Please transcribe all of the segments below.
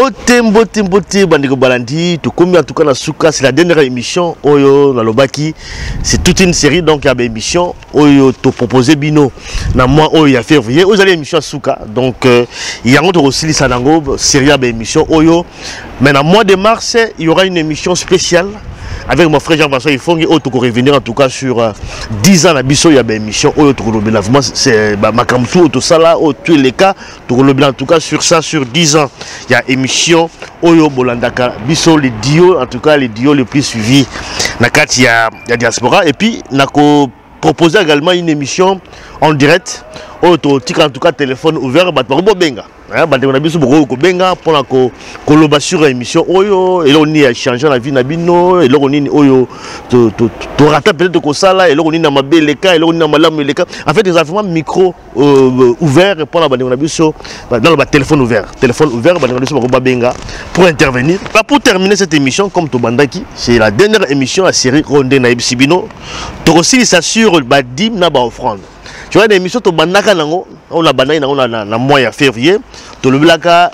Mbote bandeko balandi tout comme en tout cas na suka c'est la dernière émission oyo na lobaki c'est toute une série donc il y a une émission oyo to proposer bino na mois oyo ya février vous allez émission suka donc il y a autre aussi sanango série ba émission oyo mais na mois de mars il y aura une émission spéciale avec mon frère Jean-François Ifongi auto revenir en tout cas sur 10 ans la biso il y a une émission oyo to lobela vraiment c'est makamtu auto sala au tous les cas to lobela en tout cas sur ça sur 10 ans il y a émission oyo bolandaka biso les dios en tout cas les dios les plus suivis na kati ya diaspora et puis nako proposer également une émission en direct auto tika en tout cas téléphone ouvert bat ba benga bande na biso boko ko benga pour la koloba sur émission oyo et là on y a changé la vie na bino et là on y oyo to rata peut-être ko sala et là on y na mabeleka et là on y na malameleka en fait des vraiment micro ouvert pour la bande na biso dans le téléphone ouvert bande na biso boko benga pour intervenir pour terminer cette émission comme to bandaki c'est la dernière émission à série Ronde na Ibsibino to aussi ça sur badim na ba offrande. Tu vois, l'émission to bandaka nango, on a bandaka nango na mois de février, to le blaka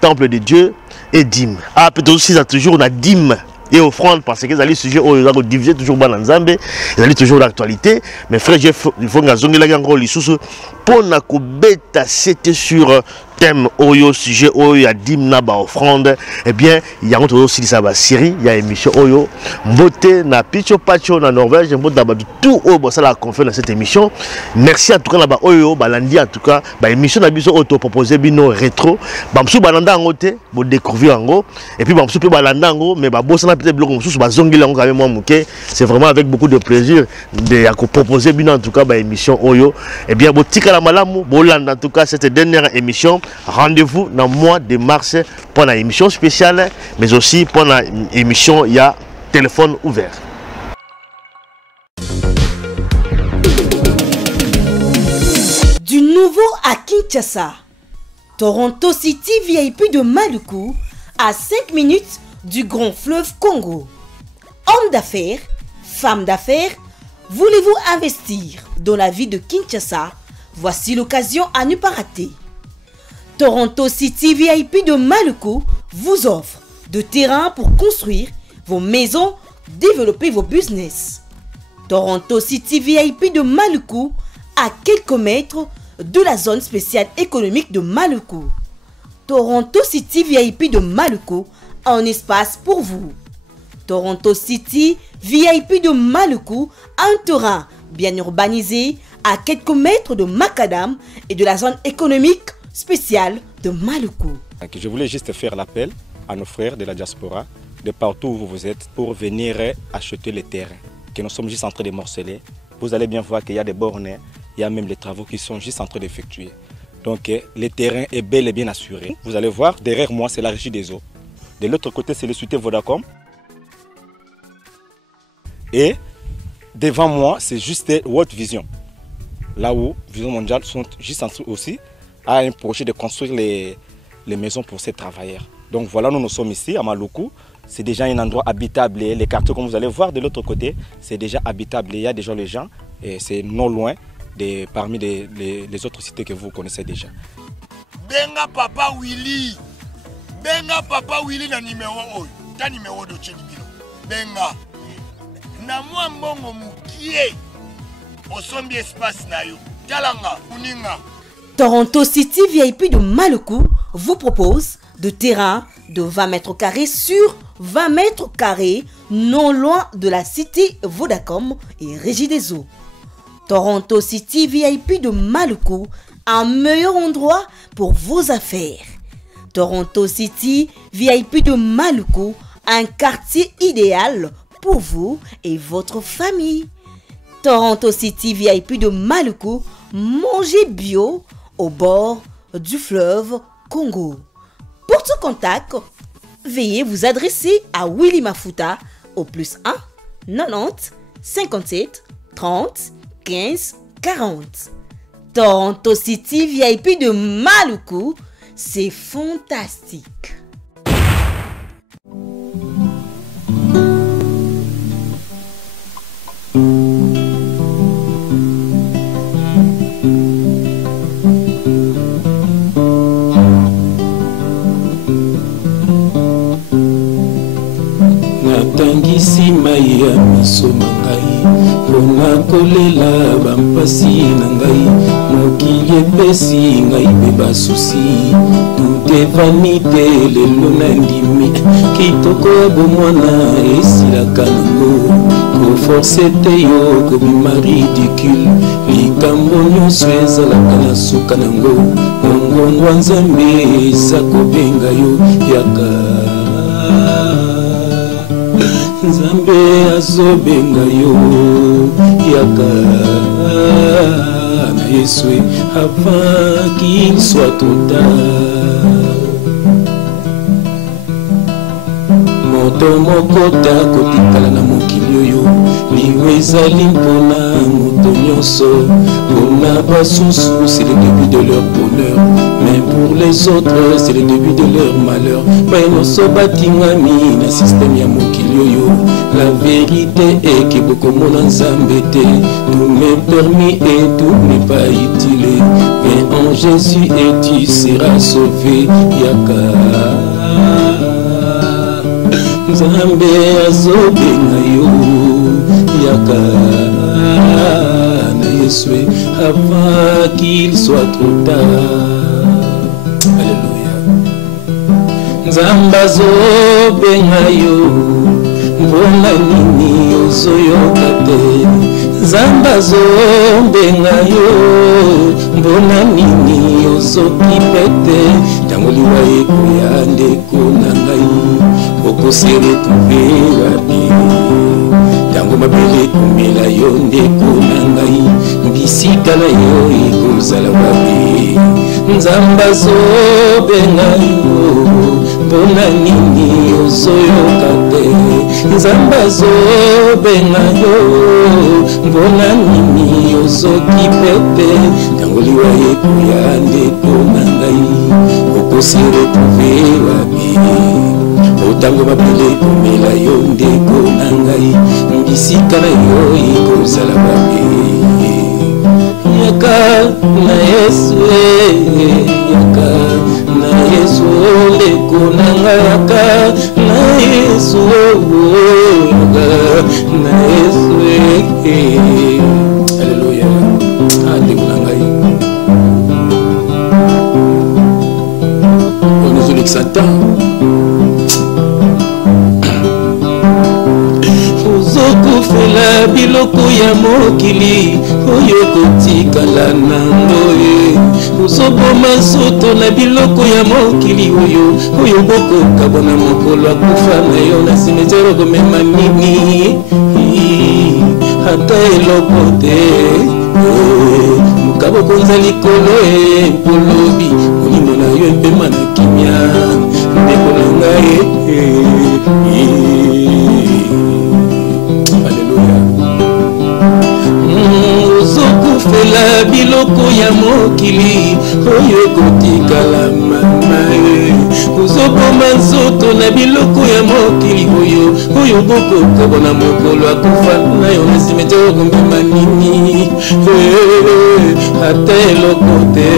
temple de Dieu et dîme. Ah peut-être aussi ça toujours na dîme et offrande parce que les sujets ils ont divisé toujours dans Nzambe, ils ont toujours l'actualité, mais frère Jeff, il faut ngazongi la ngolo lisusu pour na ko beta c'était sur thème oyo sujet oyo ya dîme na ba offrande et bien il y a aussi ça ba série il y a émission oyo mbote na picho pacho na Norvège mbote da tout au bon ça la conférence dans cette émission merci en tout cas na ba oyo balandi en tout cas ba émission na biso auto proposer bino rétro bamsu balanda ngote bo découvrir ngo et puis bamsu pe balanda ngo mais ba bossa na peut-être bloc mususu ba zongi la ngo quand même moi muké c'est vraiment avec beaucoup de plaisir de proposer bino en tout cas ba émission oyo et bien botika la malamu bolanda en tout cas cette dernière émission. Rendez-vous dans le mois de mars pour une émission spéciale, mais aussi pour une émission, il y a téléphone ouvert. Du nouveau à Kinshasa, Toronto City VIP de Maluku, à 5 minutes du grand fleuve Congo. Hommes d'affaires, femmes d'affaires, voulez-vous investir dans la vie de Kinshasa? Voici l'occasion à ne pas rater. Toronto City VIP de Maluku vous offre de terrain pour construire vos maisons, développer vos business. Toronto City VIP de Maluku à quelques mètres de la zone spéciale économique de Maluku. Toronto City VIP de Maluku a un espace pour vous. Toronto City VIP de Maluku a un terrain bien urbanisé à quelques mètres de Macadam et de la zone économique spécial de Maluku. Je voulais juste faire l'appel à nos frères de la diaspora, de partout où vous êtes, pour venir acheter les terrains, que nous sommes juste en train de morceler. Vous allez bien voir qu'il y a des bornes, il y a même les travaux qui sont juste en train d'effectuer. Donc le terrain est bel et bien assuré. Vous allez voir, derrière moi c'est la régie des eaux. De l'autre côté c'est le société Vodacom. Et devant moi c'est juste World Vision. Là où Vision Mondiale sont juste en train aussi a un projet de construire les maisons pour ces travailleurs. Donc voilà, nous sommes ici à Maluku. C'est déjà un endroit habitable. Les quartiers, comme vous allez voir de l'autre côté, c'est déjà habitable. Il y a déjà les gens et c'est non loin parmi les autres cités que vous connaissez déjà. Benga Papa Willy. Benga Papa Willy na numéro oyo. Ta numéro de Chelibino. Benga. Na moi mbongo mukie. Osombi espace na yo. Talanga, uninga. Toronto City VIP de Maluku vous propose de terrain de 20 mètres carrés sur 20 mètres carrés non loin de la cité Vodacom et Régie des Eaux. Toronto City VIP de Maluku, un meilleur endroit pour vos affaires. Toronto City VIP de Maluku, un quartier idéal pour vous et votre famille. Toronto City VIP de Maluku, mangez bio au bord du fleuve Congo. Pour tout contact, veuillez vous adresser à Willy Mafuta au plus 1 90 57 30 15 40. Toronto City VIP de Maluku, c'est fantastique. miso mangai pona kolela bampasi na ngai mokili epesi ngai mpe basusi toute vanité lelo nandimi kitoko ya bomwana esilaka nango koforce te yo kobima ridicule likambo nyonso ezalaka na suka nango mongongo ya nzambe eza kobenga yo yaka nzambe azobenga yo yaka na Yesu avant qu'il soit trop tard. Moto mokota kotikala na mokili oyo liwe ezali mpona moto nyonso mpona basusu c'est le début de leur bonheur mais pour les autres c'est le début de leur malheur bainoso batingami na système ya mokili oyo la vérité est que bokomona nzambe te tout m'est permis et tout n'est pas utile mais en Jésus et tu seras sauvé yaka Nzambe azobenga yo yaka na Yesu avant qu'il soit trop tard. Alléluia. Nzambe azobenga yo mbona nini ozoyoka te Nzambe azobenga yo mbona nini ozokipe te ntango liwa ekoya ndeko na ngai okose retrouver wapi ntango mabele komela yo ndeko na ngai bisika na yo ekozala wapi Nzambe azobenga yo mbona nini ozoyoka te Nzambe azobenga yo mbona nini ozokipe te ntango liwa ekoya ndeko na ngai okose retrouver wapi otango mabele komela yo ndeko na ngai bisika na yo ekozala wapi yaka na Yesu yaka na Yesu ndeko na ngai yaka na Yesu yaka na Yesu Alléluia ndeko na ngai on nous l'exaltant kufela biloko ya mokili oyo kotikala nango uzoboma nzoto na biloko ya mokili oyo bokoka bona mokolo akufa na yo na simetero komema nini ata eloko te mokabokonza likolo mpolobi molimo na yo mpema na kimia ndeko na ngai fela biloko ya mokili oyo kotikala mama uzoboma nzoto na biloko ya mokili oyo bokoka bona mokolo akufa na yo na simetero komema nini ata eloko te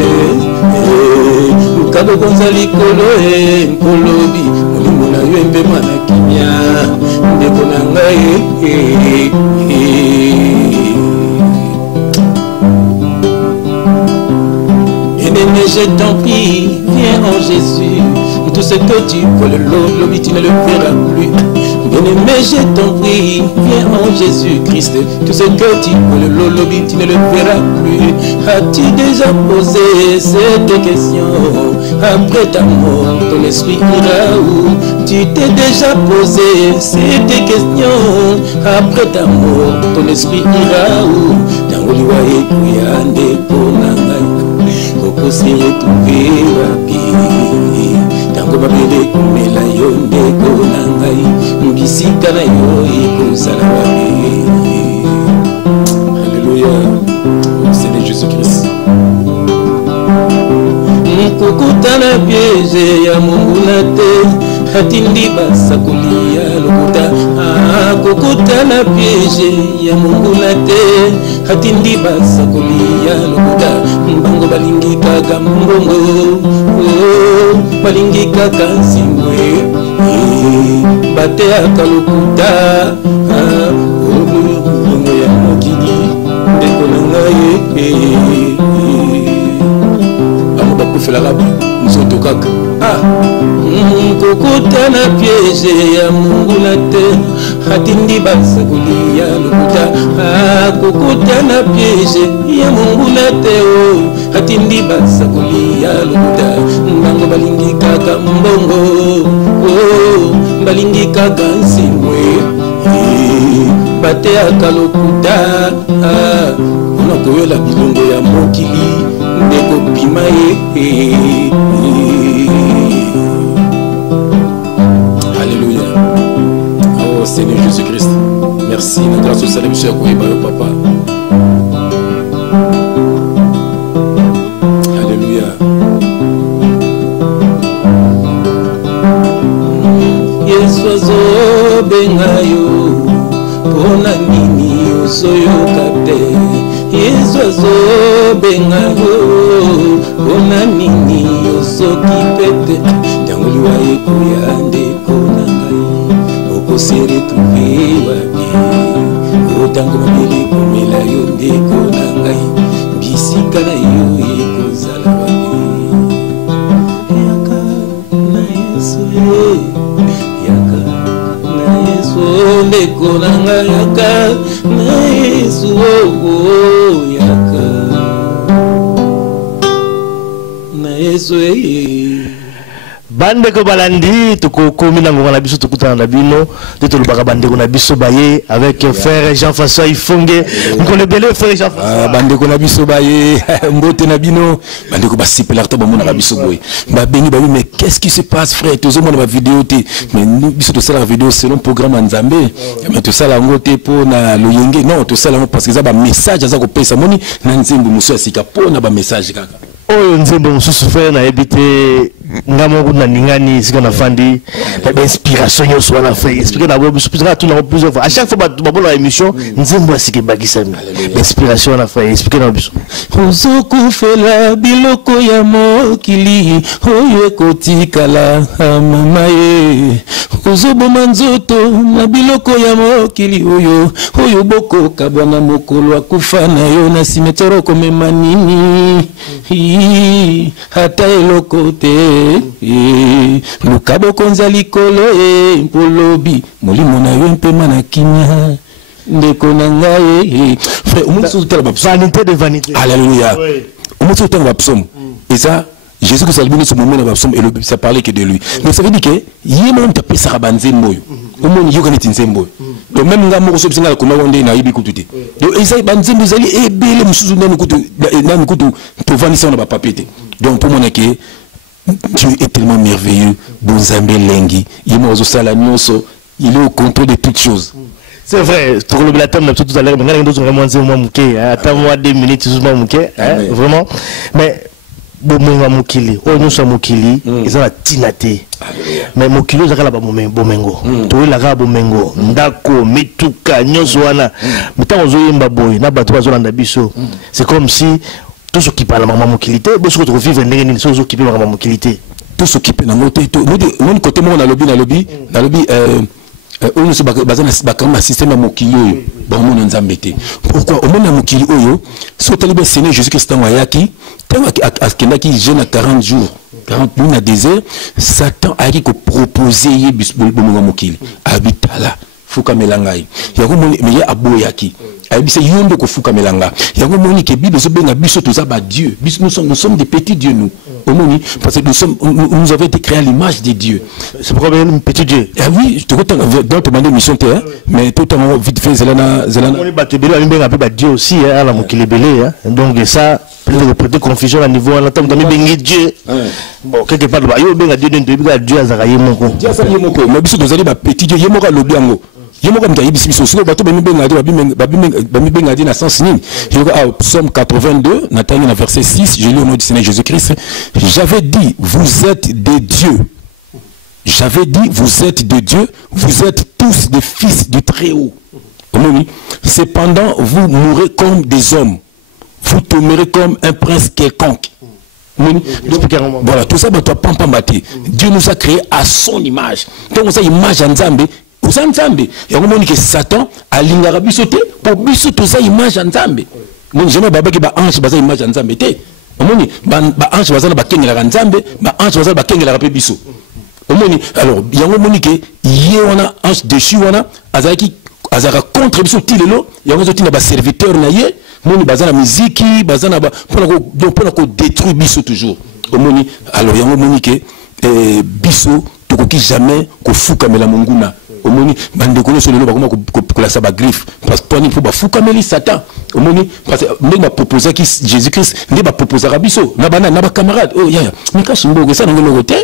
lukabokonza likolo mpolobi molimo na yo embema na kimia ndeko na ngai mais je t'en prie, viens en Jésus. Tout ce que tu veux, le lobby, tu ne le verras plus. Bien-aimé, je t'en prie, viens en Jésus-Christ. Tout ce que tu veux, le lobby, tu ne le verras plus. As-tu déjà posé cette question? Après ta mort, ton esprit ira où? Tu t'es déjà posé cette question? Après ta mort, ton esprit ira où? Dans le loyer, kuyande ponanga. Okose retrouver wapi ntango babele komela yo ndeko na ngai mbisika na yo ekozala wapi. Alléluia, Seigneur Jésus-Christ. Mkukutana piège ya Mungu na te atindi basakoli ya lokuta kukutana piège ya Mungu na te atindi basakoli ya lokuta mbango balingi kaka mbongo balingi kaka nsimwe bateaka lokuta fait la rab nous autres kaka ah kokuta na piège ya mungu na te hatindi basakuli ya lokuta ah kokuta na piège ya mungu na te oh hatindi basakuli ya lokuta mbango balingi kaka mbongo oh balingi kaka nsimwe bate akalokuta ah on a koyola bilongo ya mokili ndeko bima Alléluia. Oh Seigneur Jésus-Christ, merci. La grâce au salut, monsieur Akoye Bayo Papa. Alléluia. Yesozo bengayo, pona nini osoyokate. Yesozo bengayo, pona nini osokipete. Tanguliwa ekuya ndeko nangai, okosere tuvewa bi. Otango mabele kumela yo ndeko nangai, bisika na yo ekozala wabi. Yaka na Yesu yaka na Yesu ndeko nangai yaka na Yesu yaka na Yesu Bande ko balandi tuko komi na ngona biso tukutana na bino teto lubaka bande ko na biso baye avec frère Jean-François Ifonge ngone bele frère Jean-François bande ko na biso baye mbote na bino bande ko basipela to bomona na biso boy ba bengi ba mais qu'est-ce qui se passe frère tozo mona ba vidéo te mais biso to sala vidéo selon programme Nzambe mais to sala ngote po na loyenge non to sala parce que ça ba message za ko pesa moni na nzembo muso asika po na ba message kaka oyo nzembo mususu frère na ebité ngamo kuna ningani sika na fandi la inspiration yo soit na frère expliquer na bobu supposera tout na plusieurs fois à chaque fois ba bola émission nzembo asike bakisami inspiration na frère expliquer na biso ozoku fela biloko ya mokili oyo kotikala mama ye ozoboma nzoto na biloko ya mokili oyo boko kabwana mokolo akufa na yo na simetero komema nini hata eloko te lukabo konza likolo mpolobi molimo na yo mpema na kimia ndeko na ngai frère omuntu utala ba vanité de vanité alléluia omuntu utala ba psaume et ça Jésus que ça lui ce moment dans psaume et ça parlait que de lui mais ça veut dire que yema mtape sarabanze moyo omoni yo kaneti nzembo donc même nga moko so bisinga ko makonde na yibi kututi donc eza banzembo zali ebele musuzu ndani kutu to vanisa na ba papier donc pour mon que Dieu est tellement merveilleux, bon Zambé Lengi, il est au contrôle de toutes choses. C'est vrai, tout le temps, tout à l'heure, mais nous avons vraiment mouké, attends-moi 2 minutes, tout mouké, vraiment. Mais, bon, moukili, oh, nous sommes moukili, ils ont la tinate. Mais moukili, ils ont la bomengo. Tout le la bomengo, ndako, metuka, nyoswana. Mais tant qu'on a un baboy, n'a pas de oiseau dans la biso. C'est comme si. Tout ce qui parle de maman mobilité, tout ce qui vivre tout ce qui parle de maman mobilité, tout ce qui peut dans côté, nous côté moi on a lobby, on se base sur un système à mokili, bon on nous embêté. Pourquoi au monde à mokili oyo, soit talibé Seigneur Jésus-Christ en wayaki, tant à qui jeune à 40 jours, 40 minutes à désert, Satan a dit que proposer bon mokili, habitala. Fuka melangai yango moni mais ya aboyaki ayebisa yondo ko fuka melanga yango moni ke bible so benga biso toza ba Dieu biso nous sommes des petits dieux nous omoni parce que nous avons été créés à l'image de Dieu c'est pourquoi un petit Dieu ah oui je te compte dans ton mandé mission terre mais tout en vite fait zelana on ba te belo benga ba Dieu aussi à la mokili belé donc ça peut-être confusion à niveau en tant que bengi Dieu bon quelque part ba yo benga Dieu de Dieu azakaye moko mais biso tozali ba petit Dieu yemoka lobiango Psaume 82, Nathalie, verset 6, je lis au nom du Seigneur Jésus-Christ. J'avais dit, vous êtes des dieux. J'avais dit, vous êtes des dieux, vous êtes tous des fils du Très-Haut. Cependant, vous mourrez comme des hommes. Vous tomberez comme un prince quelconque. Voilà, tout ça, Dieu nous a créés à son image. Donc, on a image en Zambé. Pour Nzambe yango que Satan alingaka biso te pour biso toza image ya Nzambe mon jamais baba ki ba ange baza image ya Nzambe te omoni ba ange bazana ba kengela nzambe ba ange bazana ba kengela pe biso omoni alors yango moni ke ye wana ange déchu wana azaki azaka contre biso tilelo yango zotina ba serviteur na ye moni bazana musique bazana ba pona ko détruire biso toujours omoni alors yango moni ke biso tokoki jamais ko fukamela monguna omoni bandekolo solo bakoma ko la saba griffe parce que poni faut ba fukameli satan omoni parce que ndenge ba proposer ki Jésus Christ ndenge ba proposer biso na bana na ba camarade oh ya mika shimbo ça ngolo côté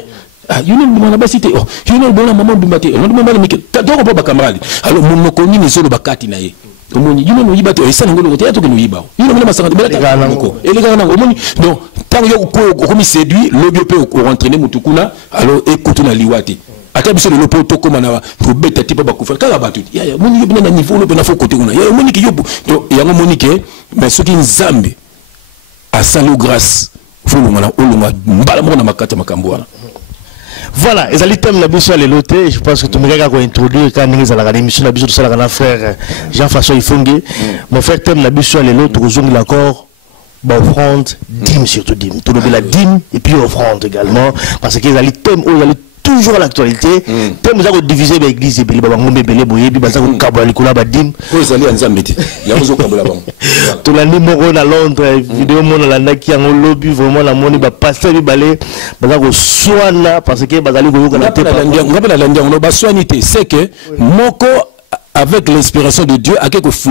ah yone mona ba cité oh yone bona maman bimbate non mona mike tadoko ba camarade alors mon koni ni solo bakati na ye omoni yone no yibate ça ngolo côté ya to ke no yiba yone mona masanga bela nango elega nango omoni donc tant yo ko komi séduit lobio pe ko entraîner mutukuna alors écoute na liwati ata biso le lopo to koma na ko beta tipo ba kufa kala batu ya moni yobi na niveau lopo na fo côté kuna ya moni ki yobo to yango moni ke mais ce qui nzambe a salut grâce faut ngana olunga mbala mo na makata makambo wana. Voilà, et ça l'ithème la biso le loté, je pense que tu me regardes introduire quand nous allons l'émission la biso de ça frère Jean-François Ifongue. Mon frère thème la biso le loté aux ongles l'accord. Bah, offrande, dîme surtout dîme. Tout le monde la dîme et puis offrande également. Parce que les thèmes où il y a toujours à l'actualité. Thème nous avons divisé l'église et puis les babangombe belé boye puis basa ko kabla likula ba dîme. Ko zali anzambete. Ya mozo kabla bango. Tout la numéro à Londres, vidéo mon la naki en lobby vraiment la moni ba passer balé basa ko soana parce que bazali ko yoka na te pa. Ngapela la ndia on ba soanité, c'est que moko avec l'inspiration de Dieu, à quelque chose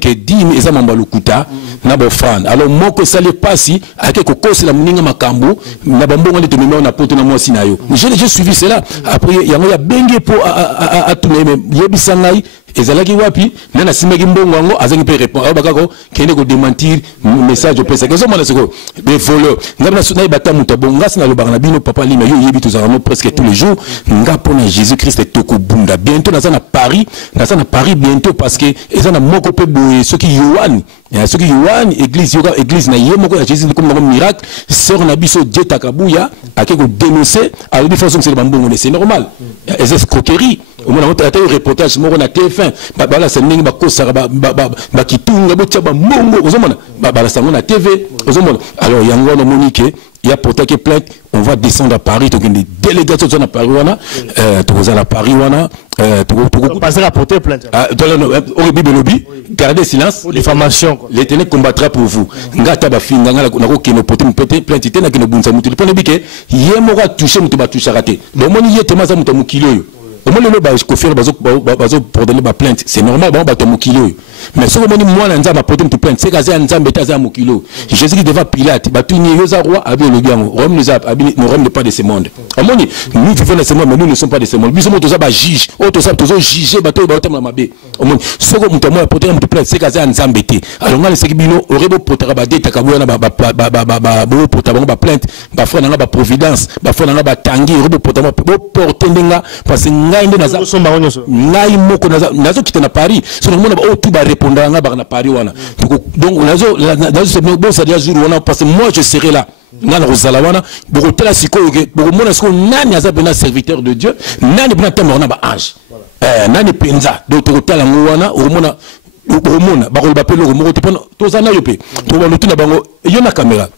que dîme et ça m'a balukuta na bofrande. Alors moi que ça les passe, à quelque chose la muninga makambo, na bambo on est de on a porté na moi sinayo. J'ai suivi cela. Après il y a bengue pour à tout les mêmes. Yebisangai ezalaki wapi nana simaki mbongo ngo azangi pe répondre abakako kende ko démentir message pesa que mona seko des voleurs ngabna suna ibata muta bonga sina lobanga na bino papa lima yo yebi tozaramo presque tous les jours ngapo na Jésus Christ toko bunda bientôt na Paris bientôt parce que ezana moko pe boye soki Yohani soki Yohani église yoga église na ye moko ya Jésus comme un miracle sœur na biso Dieta Kabuya akeko dénoncer à la façon que c'est bambongo c'est normal les escroqueries au moins on a un reportage moko na TF1 bala senningi bakosara ba kitunga botia ba mongo ozomona bala sango na TV ozomona alors yango na monique il y a porté plainte on va descendre à Paris donc une délégation à Paris wana to à Paris wana to passer à porter plainte au Bible lobby gardez silence diffamation l'Éternel combattra pour vous ngata ba finga ngala na ko keno porter plainte tena keno bunza mutu pone bike yemo ga toucher mutu ba toucher raté donc moni yete maza mutu mukilo au moins le bas confirme bazo pour donner ma plainte c'est normal bon bato mukilo mais ce que moi nza ma porter plainte c'est kaza nzambe taza mukilo Jésus qui devant Pilate batuni yoza roi abi le biango Rome nous Rome n'est pas de ce monde au moins nous vivons dans ce monde mais nous ne sommes pas de ce monde biso moto za ba juge auto ça tozo juger bato ba tema mabe au moins ce que muto moi porter plainte c'est kaza nzambe te alors ngale c'est bino orebo potera ba deta kabuya na ba potera ba plainte ba frère na ba providence ba frère na ba tangi orebo potera ba porter ndenga parce que ngai moko nazo kita na Paris so ngona ba tout ba répondre nga ba na Paris wana donc nazo c'est bon ça dia jour wana parce que moi je serai là ngana rozala wana boko tela siko boko mona siko nani azabena serviteur de Dieu nani bena tamo na ba ange nani penza donc to tela ngwana oromona ba ko ba pelo moko to zana yope to ba lutuna bango yo na caméra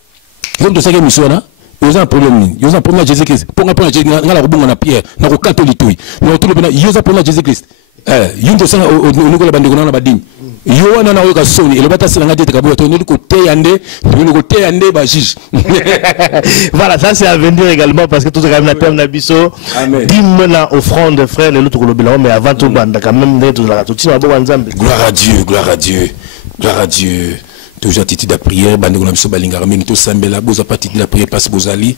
yo to sake misona ils ont un problème. Ils ont un problème à Jésus-Christ. Pour un problème à Jésus-Christ, na Pierre, na ko catholique. Nous tout le monde, ils ont un problème à Jésus-Christ. Ils ont ça au niveau de la bande de badin. Yo wana na yoka soni, le bata sala ngate kabuya to nous côté yande, nous côté yande ba juge. Voilà, ça c'est à venir également parce que tout quand même la terme na biso. Dim na offrande frère le l'autre kolobela mais avant tout banda quand même tout la tout ça ba nzambe. Gloire à Dieu, gloire à Dieu. Gloire à Dieu. Toujours attitude de prière bandeko na biso balingara mingi to sambela boza patiti la prière passe bozali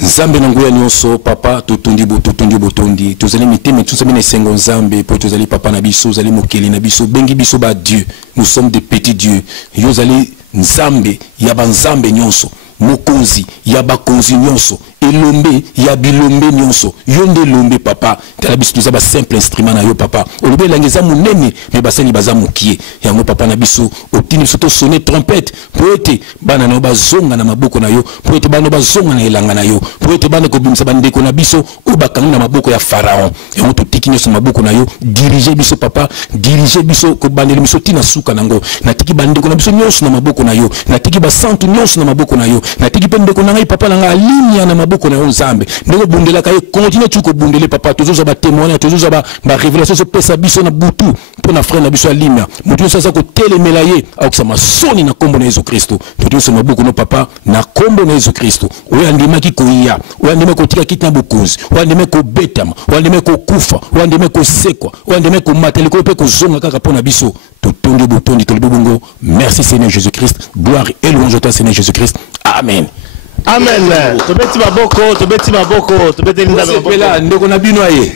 nzambe na ngoya nyonso papa totondi botondi tozali miteme tout ça mine sengo nzambe po tozali papa na biso zali mokeli na biso bengi biso ba Dieu nous sommes des petits dieux yo zali nzambe ya ba nzambe nyonso mokonzi ya ba konzi nyonso elombe ya bilombe nyonso yonde lombe papa tala biso tuza ba simple instrument na yo papa olobe langeza munene me basali baza mukie yango papa na biso otini biso to sonner trompette poete bana no bazonga na maboko na yo poete bana bazonga na elanga na yo poete bana ko bimisa bandeko na biso o bakanga na maboko ya pharaon yango to tiki nyonso maboko na yo diriger biso papa diriger biso ko bandeli biso tina suka nango na tiki bandeko na biso nyonso na maboko na yo na tiki ba santu nyonso na maboko na yo na tiki pendeko na ngai papa na ngai linya na maboko na yo nzambe ndeko bundela kaye continue tu ko bundele papa toujours ba témoigner toujours ba révélation so pesa biso na butu pour na frère na biso alimia mutu so sa ko telemela ye akusama soni na kombo na Yesu Kristo to so maboko no papa na kombo na Yesu Kristo oyo andima ki koia oyo andima ko tika kitina bokozi oyo andima ko betama oyo andima ko kufa oyo andima ko sekwa oyo andima ko mateli ko pe ko zonga kaka pona biso to tondi botondi to bongo. Merci Seigneur Jésus Christ, gloire et louange à toi Seigneur Jésus Christ. Amen. Amen. Tobeti maboko, tobeti maboko, tobeti maboko. Ndeko na bino aye.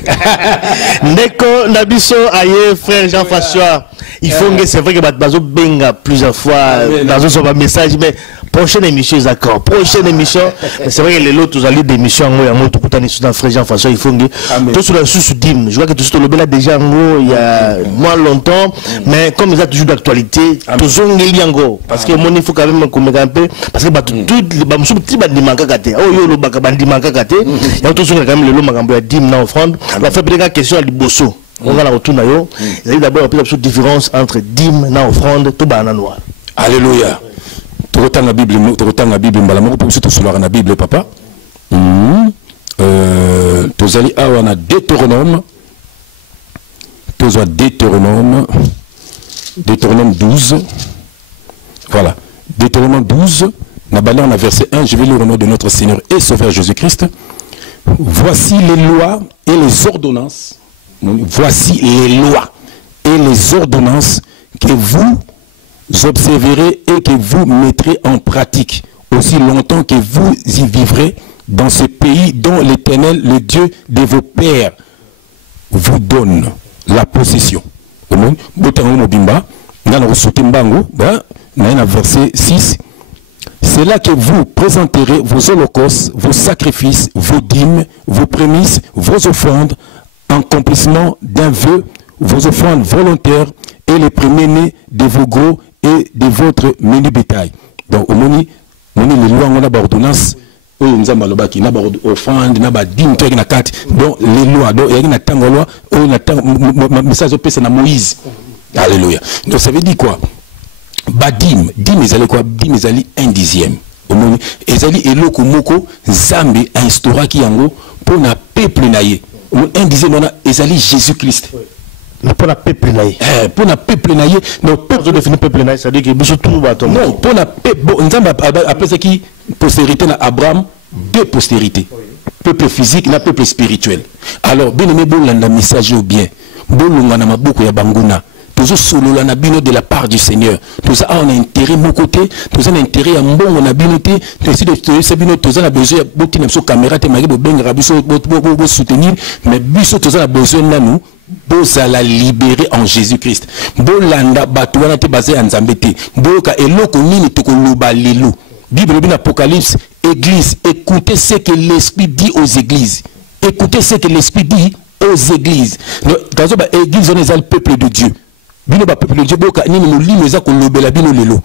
Ndeko na biso aye frère Jean-François. Il faut que c'est vrai que bazo benga plusieurs fois dans un message mais prochaine émission d'accord. Prochaine émission, c'est vrai que les autres vous allez des émissions moi moi tout coutani sur frère Jean-François il faut que tout sur la sous dim. Je vois que tout sur le bel déjà il y a moins longtemps mais comme il a toujours d'actualité, tout zongeli yango parce que mon il faut quand même qu'on un peu parce que tout bandimaka kate oyo lo baka bandimaka kate ya to songa quand même le makambo ya dim na offrande la fait peut-être question à liboso on va la retourner yo il y a d'abord une différence entre dim na offrande to bana noir. Alléluia. Tokotanga bible mbala moko pour tout sur la bible papa tozali awa na Deutéronome 12 voilà Deutéronome 12 on a verset 1, je vais lire au nom de notre Seigneur et Sauveur Jésus-Christ. Voici les lois et les ordonnances. Voici les lois et les ordonnances que vous observerez et que vous mettrez en pratique aussi longtemps que vous y vivrez dans ce pays dont l'Éternel, le Dieu de vos pères, vous donne la possession. Verset 6. C'est là que vous présenterez vos holocaustes, vos sacrifices, vos dîmes, vos prémices, vos offrandes, en accomplissement d'un vœu, vos offrandes volontaires et les premiers-nés de vos gros et de votre menu bétail. Donc, au moment les lois, on a l'ordonnance, nous avons offrande, nous avons dîmes, donc les lois, donc il y a une loi, un message de paix, c'est Moïse. Alléluia. Donc ça veut dire quoi? Badim, dim ezali quoi? Dim ezali 1/10. Omoni ezali eloko moko Zambe a instauré ki yango pour na peuple na ye. 1/10 nona ezali Jésus-Christ. Pour la peuple na ye. Pour na peuple na ye, non peuple définir peuple na ye, ça veut dire que biso tout bato. Non, pour na peuple bon Nzambe après ça qui postérité na Abraham, deux postérités. Peuple physique na peuple spirituel. Alors bien aimé bon landa message ou bien. Bolonga na maboko ya banguna. Toujours solo la nabino de la part du Seigneur. Tous a un intérêt mon côté, tous un intérêt à bon nabinoté, tous de sabino tous a besoin beaucoup de caméra te mari bo benga biso bo soutenir mais biso tous a besoin na nous boza la libérer en Jésus-Christ. Bolanda batwana te basé en Nzambete. Boka eloko nini to ko loba lelo. Bible bin Apocalypse, église, écoutez ce que l'Esprit dit aux églises. Écoutez ce que l'Esprit dit aux églises. Dans une église on est le peuple de Dieu. Bino ba peuple de Dieu boka nini molimo eza ko lobela bino lelo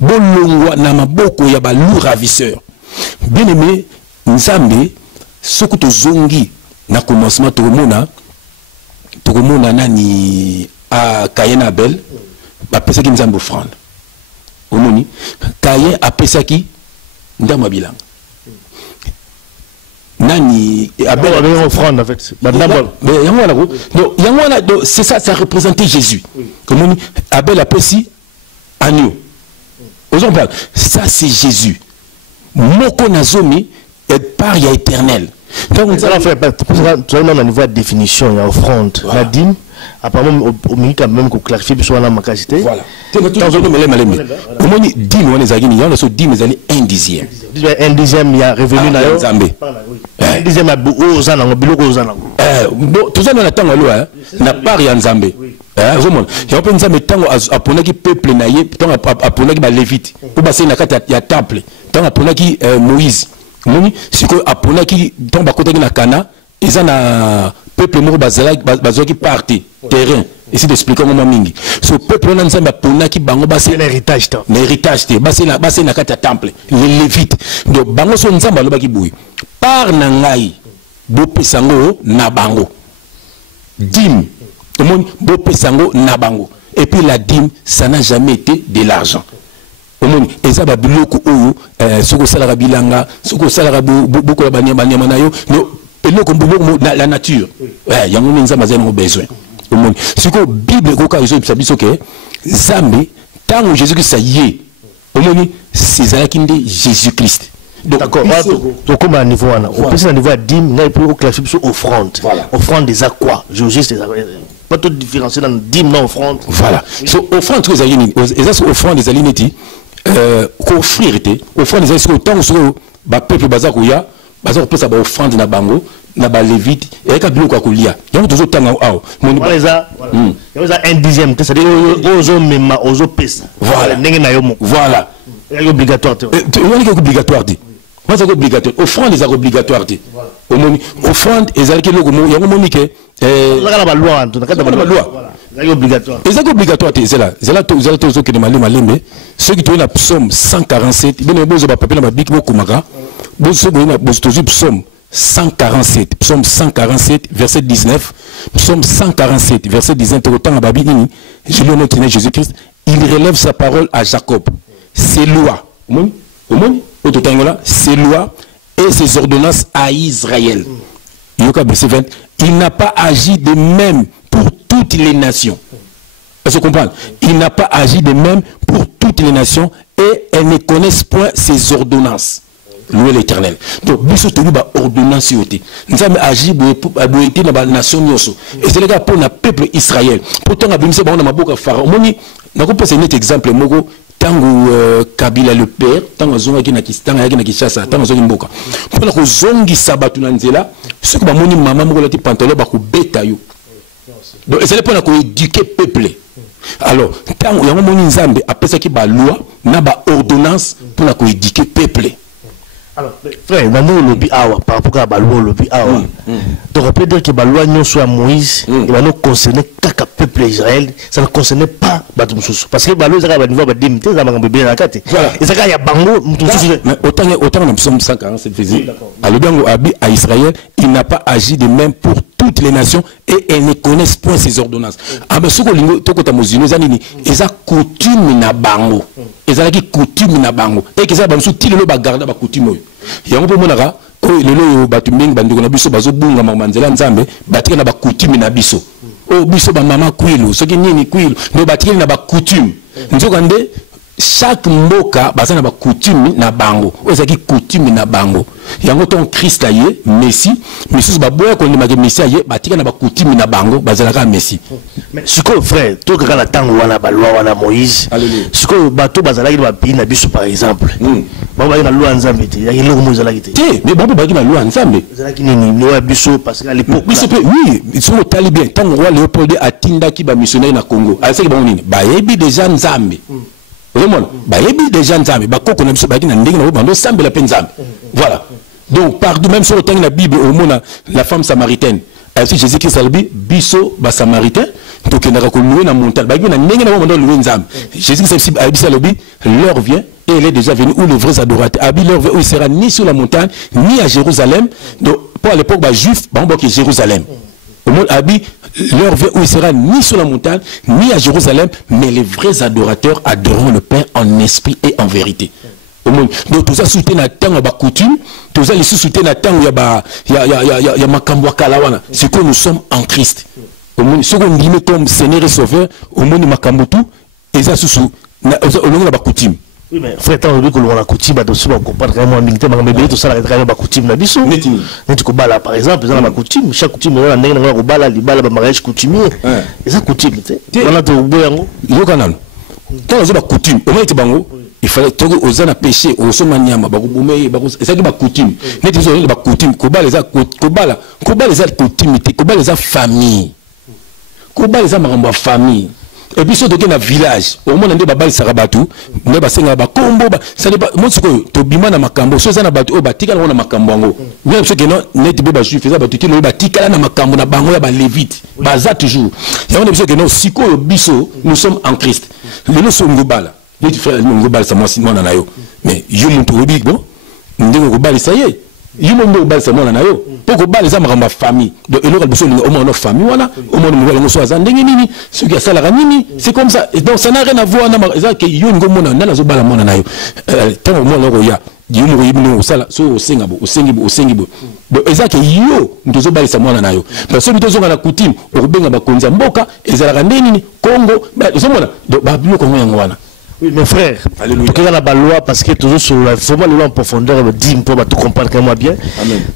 bolongwa na maboko ya ba loup ravisseur. Bien aimé Nzambe soki tozongi na commencement tokomona nani a Caïn Abel ba pesaki Nzambe offrande omoni Caïn a pesaki ndama bilanga nani Abel avait offrande en fait. C'est ça, ça représentait Jésus. Comme Abel a pesi agneau. Ça c'est Jésus. Moko nazomi et par ya éternel. Donc ça fait tout le niveau de définition il y a offrande. La dîme apparemment au milieu quand même qu'on clarifie sur la capacité. Voilà. Comment dîme on les a gagné, on a dîme les années 1/10. 1/10 il y a revenu dans Nzambe. 1/10 a ozana biloko ozana. Bon tout ça on attend loi na part ya Nzambe. Vraiment. Il y a pas Nzambe tango aponaki peuple naye, tango aponaki ba lévite. Pour passer na kati ya temple. Tango aponaki Moïse. moni siko apona ki tomba kota ki na kana eza na peuple moko bazala ki parti terrain ici d'expliquer comment mingi so peuple on nzamba apona ki bango basi l'héritage te basi na kata temple les lévites donc bango so nzamba loba ki boui par na ngai bo pesango na bango dîme moni bo pesango na bango et puis la dîme ça n'a jamais été de l'argent. Et ça va biloko oyo soko sala bilanga soko sala beaucoup la banyama na yo la nature ouais yango nza mazana besoin omoni siko bible ko ka iso biso ke zambe tango Jésus Christ yé omoni c'est ça qui dit Jésus Christ. D'accord, donc comme à niveau on peut à niveau à dîme là pour classifier sur offrande. Offrande des quoi? Je juste pas tout différencier dans dîme non offrande. Voilà. So offrande tous les alignes et ça c'est offrande des alignetti offrir était offrande des alignetti autant sur ba peuple bazakuya bazako pesa ba offrande na bango na ba lévite et ka biloko akulia. Yango toujours tanga awo. Voilà ça. Voilà. Ça un dixième, c'est-à-dire ozo mema ozo pesa. Voilà. Ndenge na yo mo. Voilà. C'est obligatoire. C'est obligatoire. Moi c'est obligatoire. Offrande est obligatoire. Offrande est yango monique la loi en tout cas la loi. C'est obligatoire. C'est obligatoire c'est là. C'est là tous que de malembe ceux qui tournent la psaume 147 bien bozo ba papier na bik bokumaka bozo boina bozo psaume 147 psaume 147 verset 19 psaume 147 verset 19 autant babi nini je le note Jésus-Christ il relève sa parole à Jacob ses lois ses lois et ses ordonnances à Israël. Il n'a pas agi de même pour toutes les nations. Est-ce que vous comprenez? Il n'a pas agi de même pour toutes les nations et elles ne connaissent point ses ordonnances. Loué l'Éternel. Donc, biso tolu ba ordonnance yote. Nous avons agi pour dans la nation yoso. Et c'est le cas pour le peuple Israël. Pourtant, on a besoin de maboka pharaon. Moni, n'a pas posé un exemple mogo. Tango Kabila le père, tango zongi na Kinshasa, tango zongi mboka. Pour la zongi sabatu na nzela, ce que bamoni maman moko lati pantalon ba ko beta yo. Donc c'est pour la ko éduquer peuple. Alors, tango yango moni nzambe apesa ki ba loi na ba ordonnance pour la ko éduquer peuple. Alors, frère, dans le lobby par rapport à la loi lobby donc on peut dire que la loi non soit Moïse, il va nous concerner qu'à peuple Israël, ça ne concernait pas Batumsous. Parce que la loi va niveau de limiter, ça va bébé la carte. Et ça il y a bango mais autant nous sommes 147 faisait. Alors bango abi à Israël, il n'a pas agi de même pour toutes les nations et elles ne connaissent point ses ordonnances. Ah mais ce que lingo to kota mozino zanini, eza coutume na bango. Eza ki coutume na bango. Et que ça ba msu tilo ba garder ba coutume. Yango po monaka o lelo batu mingi bandiko na biso bazo bunga manzela nzambe batika na ba coutume na biso. O biso ba mama kwilu, soki nini kwilu, no batika na ba coutume. Nzoka nde chaque mboka bazana ba coutume na bango. Oza ki coutume na bango. Yango ton Christ aye Messi, Messi ba boya ko limaka Messi aye batika na ba coutume na bango bazala ka Messi. Mais siko frère, to kaka na tango wana ba loi wana Moïse. Siko bato bazala ki ba pays na biso par exemple. Ba ba na loi nzambe te, ya iloko mo zala ki te. Mais ba ba ki na loi nzambe. Zala ki nini loi biso parce qu'à l'époque oui, ils sont talibien tango roi Léopold atinda ki ba missionnaire na Congo. Asa ki ba nini? Ba yebi déjà nzambe. Bah yebi déjà nzambe ba koko na biso ba ki na ndenge na bando sambe la penzambe. Voilà. Donc pardon même sur le temps de la Bible au monde la femme samaritaine. Si Jésus Christ albi biso ba samaritain donc na ko louer na montagne ba ki na ndenge na bando louer nzambe. Jésus Christ albi salobi l'heure vient et elle est déjà venue où les vrais adorateurs abi l'heure où il sera ni sur la montagne ni à Jérusalem. Donc pour à l'époque ba juif ba on que Jérusalem. Au monde abi l'heure vient où il sera ni sur la montagne, ni à Jérusalem, mais les vrais adorateurs adoreront le Père en esprit et en vérité. Donc tout ça soutient la temps à coutume, tout ça les soutient la temps où il y a makambo kalawana. C'est que nous sommes en Christ. Ce qu'on dit comme Seigneur et Sauveur, au monde makambo tout, et ça sous au long de la coutume. Oui, mais frère, tant que l'on a coutume, on comprend vraiment militaire, mais tout ça, la coutume, la biso. Par exemple, dans la coutume, chaque coutume, on a un bala, les balles, mariage coutumier. Et ça, coutume, tu sais. On a tout boyango. Yo canal. Quand on a coutume, on a été bango, il fallait que aux ans à pécher, aux somaniama, bagoumé, et ça, c'est coutume. N'est pas coutume, koba les a coutume, koba les a famille. Koba les a maramba famille. Et puis, surtout dans le village, au moins, on a des sarabatou, on a des combo, ça dépend. Moi, c'est que tu bimas na makambo, so ça na batu, ba tika na makambo. Même ceux qui n'ont net beba juif, ça ba tuti, ba tika na makambo na bango ya ba lévite, baza toujours. Et on a ceux qui n'ont siko biso, nous sommes en Christ. Le nom sont global. Les frères, nous global, ça moi si moi na yo. Mais yo mon tout big bon, nous global ça y est. Yo mon global ça moi na yo. Pour global ça ma famille. Donc et l'autre besoin au moins notre famille voilà, au moins nous allons soit ndengi nini, ceux qui a ça la nini, c'est comme ça. Et donc ça n'a rien à voir na ça que yo ngo mona na zo bala mona na yo. Tant au moins là ya yo mo yibino sala so osengabo osengibo. Donc eza que yo ndozo bala ça mona na yo. Parce que ndozo na coutume obenga bakonza mboka ezala nini Congo, bah zo mona donc ba bilo ko ngoya ngwana. Oui, mes frères, alléluia. Parce que la loi, parce que toujours sur la forme de loi en profondeur, me dit pour tout comprendre quand même bien.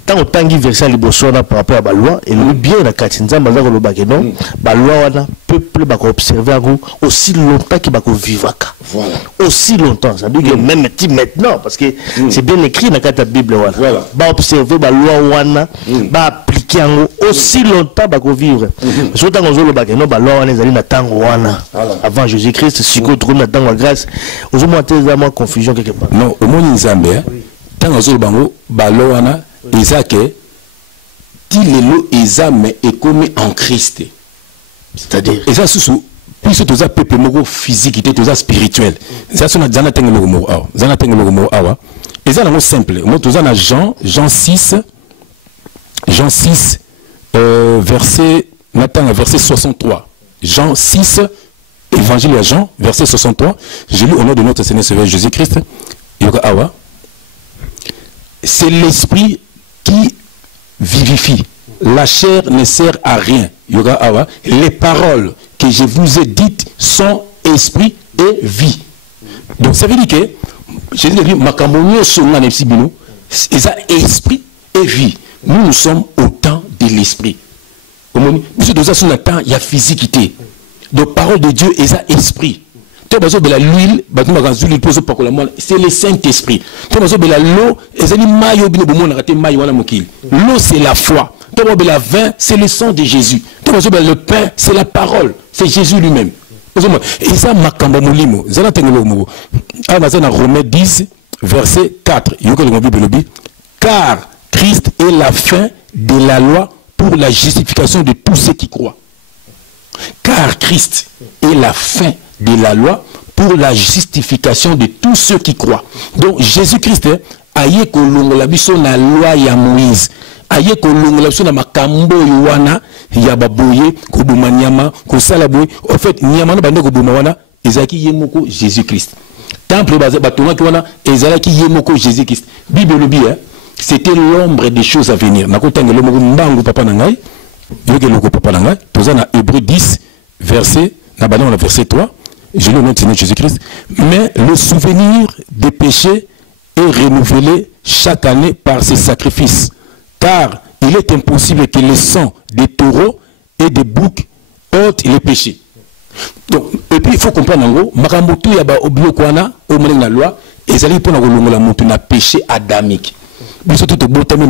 Tant autant qu'il verset à l'ibosona par rapport à la loi et le bien la katinza mazako le bageno, la loi wana peuple va observer aussi longtemps qu'il va vivre. Voilà. Aussi longtemps, ça veut dire même maintenant parce que c'est bien écrit dans la Bible voilà. Va observer la loi wana, va appliquer aussi longtemps va vivre. Surtout quand on le bageno, la loi wana ezali na tango wana avant Jésus-Christ, si ko trouve na tango grâce. Vous avez confusion quelque part. Non, au moins Nzambé, tant que vous avez baloana, Isaac, ti lelo examen est commis en Christ. C'est-à-dire, et ça sous puisque tu as peuple mogo physique, tu as spirituel. Ça c'est zana tengo logo awa, zana tengo logo awa. Et ça c'est simple. Moi tu as Jean 6 verset maintenant verset 63. Jean 6 Évangile à Jean, verset 63. J'ai lu au nom de notre Seigneur Sauveur Jésus-Christ. C'est l'esprit qui vivifie. La chair ne sert à rien. Les paroles que je vous ai dites sont esprit et vie. Donc ça veut dire que Jésus dit Makamonio Songa Nepsibino, c'est esprit et vie. Nous sommes au temps de l'esprit. Nous sommes au temps, il y a physicité. Donc, parole de Dieu est un esprit. C'est le Saint-Esprit. L'eau, c'est la foi. Le vin, c'est le sang de Jésus. Le pain, c'est la parole. C'est Jésus lui-même. Et ça, Romains 10, verset 4. Car Christ est la fin de la loi pour la justification de tous ceux qui croient. Car Christ est la fin de la loi pour la justification de tous ceux qui croient. Donc Jésus-Christ a yé kolongola biso na loi ya Moïse. A yé kolongola biso na makambo yowana ya baboye ko buma nyama ko sala boy. En fait nyama na bande ko buma wana ezaki yemoko Jésus-Christ. Temple batonga ki wana ezalaki yemoko Jésus-Christ. Bible le bien, c'était l'ombre des choses à venir. Nakotanga le moko mbangu papa na ngai. Hébreux 10, verset 3, je le note Jésus-Christ. Mais le souvenir des péchés est renouvelé chaque année par ses sacrifices. Car il est impossible que le sang des taureaux et des boucs ôte les péchés. Donc, et puis il faut comprendre en gros, Makamotu yaba obliokwana, au moment de la loi, et ça dit pour la péché adamique. Mais surtout de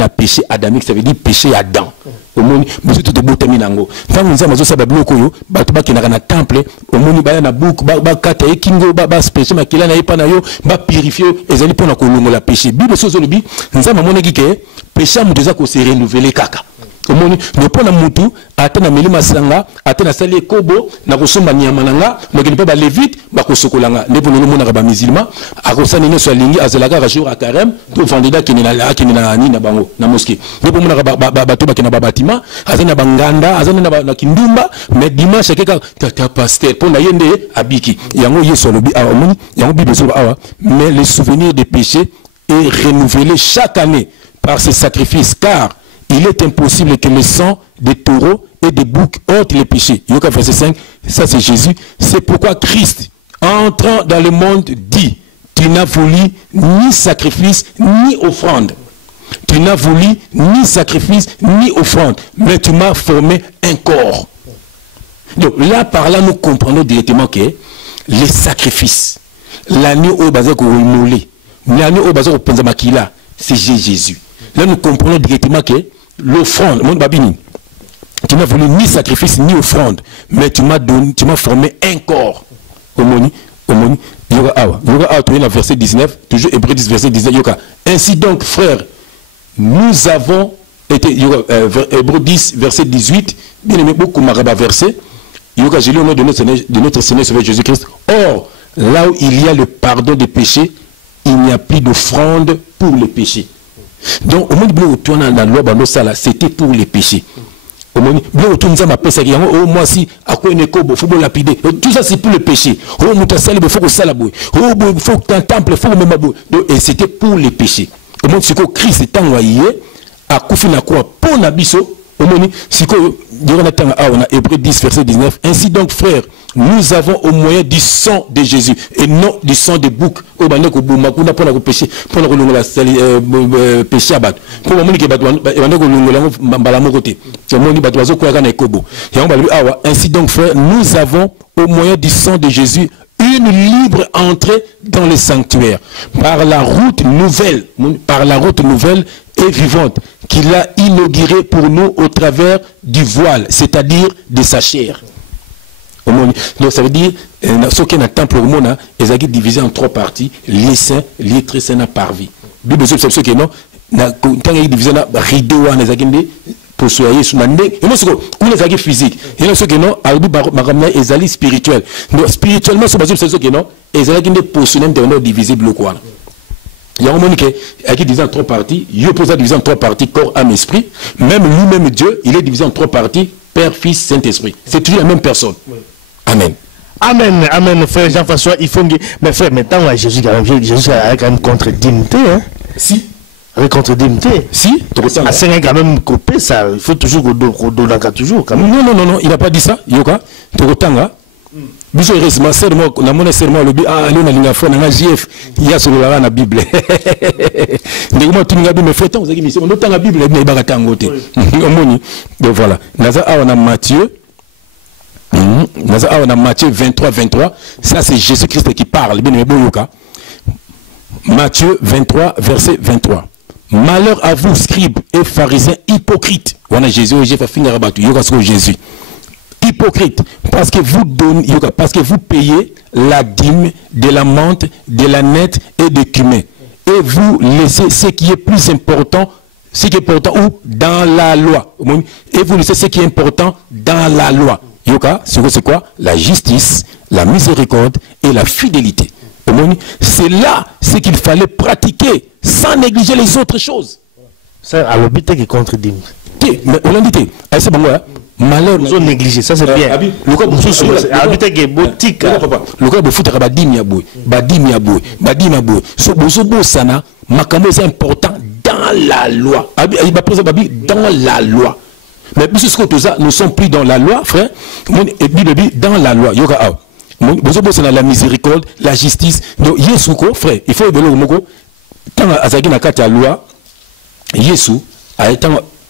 péché adamique, ça veut dire péché Adam. Au monde, mais surtout de botamine nango. Quand nous avons ça bloqué yo, batuba qui na temple, au monde ba na bouk, ba kata e kingo ba péché makila na ipa na yo, ba purifier ezali pona ko longola péché. Bible sozo lobi, nzama monaki ke péché mu déjà ko se renouveler kaka. Au monde, ne pas na mutu, atena milima sanga, atena sali kobo, na kosomba nyama nanga, mais ne pas ba lévite, ba kosokolanga. Ne pour le monde na ba musulman, a kosani ne so lingi azelaga ka jour à carême, to vendida qui na ni na bango, na mosquée. Ne pour mon ba to ba ki na ba bâtiment, azana banganda, azana na kindumba, mais dimanche keka tata pasteur pour na yende abiki. Yango yeso lobi a omoni, yango bible so awa, mais le souvenir des péchés est renouvelé chaque année par ces sacrifices, car il est impossible que le sang des taureaux et des boucs ôte les péchés. Yoka verset 5, ça c'est Jésus. C'est pourquoi Christ, entrant dans le monde, dit, tu n'as voulu ni sacrifice ni offrande. Tu n'as voulu ni sacrifice ni offrande, mais tu m'as formé un corps. Donc là, par là, nous comprenons directement que les sacrifices, l'année au bazar l'année au bazar c'est Jésus. Là, nous comprenons directement que l'offrande, mon babini, tu n'as voulu ni sacrifice ni offrande, mais tu m'as formé un corps. Omoni, yoga awa, tu es dans verset 19, toujours Hébreux 10 verset 19, yoga. Ainsi donc, frères, nous avons été, Hébreux 10 verset 18, bien aimé beaucoup maraba verset, yoga, j'ai lu au nom de notre Seigneur Sauveur Jésus-Christ. Or, là où il y a le pardon des péchés, il n'y a plus d'offrande pour les péchés. Donc, au moment où tu as la loi, c'était pour les péchés. Tout ça c'est pour le péché. Et c'était pour les péchés. Au moment où Christ est envoyé à Koufi na croix pour Nabiso, au moment où Hébreux 10 verset 19, ainsi donc frères, nous avons au moyen du sang de Jésus et non du sang de bouc au moment où Boumakuna pour le péché, pour le péché à battre. Pour le moment ainsi donc frères, nous avons au moyen du sang de Jésus une libre entrée dans le sanctuaire par la route nouvelle et vivante qu'il a inaugurée pour nous au travers du voile, c'est-à-dire de sa chair. Donc ça veut dire ce qui est dans le temple au monde, ils ont divisé en 3 parties, les saints, les très saints, parvis. Bible c'est ce qui est non, quand ils divisé en rideau, ils ont pour soigner sur l'année, et non, c'est physique, et non, ce qui est non, ils ont spirituel. Donc spirituellement, c'est ce qui est non, ils ont positionné de diviser le quoi. Il y a un moment qui est divisé en 3 parties, il est divisé en 3 parties, corps, âme, esprit. Même lui-même Dieu, il est divisé en 3 parties, Père, Fils, Saint-Esprit. C'est toujours la même personne. Amen. Amen, amen, frère Jean-François. Il faut. Mais frère, maintenant, Jésus a quand même contre-dignité. Hein? Si. Avec contre-dignité. Si. À 5 quand même coupé, ça. Il faut toujours que toujours. Quand même. Non, il n'a pas dit ça. Yoka. Togotanga. Biso heureusement serment na mona serment lobi ali na linga fona na JF ya solo la na Bible ndeko tuninga bi me fetan ozaki mission no tanga Bible na ibaka tango te omoni donc voilà naza awa na Matthieu 23 ça c'est Jésus-Christ qui parle bien boyoka Matthieu 23 verset 23. Malheur à vous scribes et pharisiens hypocrites. Wana Jésus j'ai fait finir rabatu yoka sur Jésus. Hypocrite, parce que vous payez la dîme de la menthe, de la nette et de cumin. Et vous laissez ce qui est plus important, où dans la loi. Et vous laissez ce qui est important dans la loi. Yoka, c'est quoi? La justice, la miséricorde et la fidélité. C'est là ce qu'il fallait pratiquer sans négliger les autres choses. Ça, à l'obité qui contredit. Mais on l'a dit, c'est bon, malheur nous ont négligé, ça c'est bien. Le cas pour ce habité qui est boutique. Le cas pour foutre badim yaboui, so sana makamo c'est important dans la loi. Dans la loi. Mais puisque nous ne sommes plus dans la loi, frère, et Bible dans la loi. Yoga c'est la miséricorde, la justice. Donc Yesuko, frère, il faut de l'eau. Tant azaki na kati la loi, Yesu a été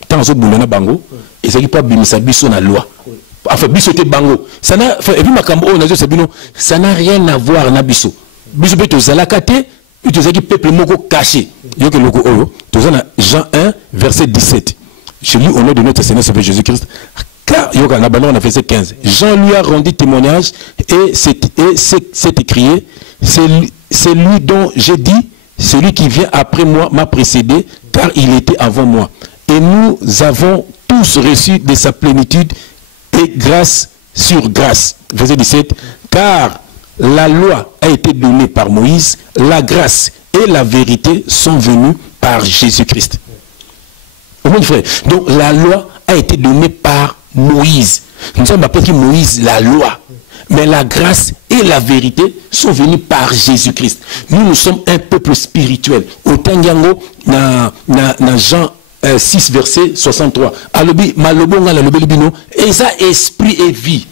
tant zo bulana bango. Et ça qui pas bimisa biso na loi. Enfin biso te bango. Ça n'a et puis makambo on a dit ça n'a rien à voir na biso. Biso peut to zalakate, tu sais qui peuple moko caché. Yo que loko oyo, to na Jean 1 verset 17. Je lis au nom de notre Seigneur Jésus-Christ. Car yo na balon na verset 15. Jean lui a rendu témoignage et c'est écrié, c'est lui dont j'ai dit, celui qui vient après moi m'a précédé car il était avant moi. Et nous avons tous reçu de sa plénitude et grâce sur grâce. Verset 17. Car la loi a été donnée par Moïse, la grâce et la vérité sont venues par Jésus-Christ. Mon frère, donc la loi a été donnée par Moïse. Nous sommes appelés Moïse la loi. Mais la grâce et la vérité sont venues par Jésus-Christ. Nous sommes un peuple spirituel. Autant yango na Jean 6 verset 63. Alobi malobonga la lobi libino et ça esprit et vie.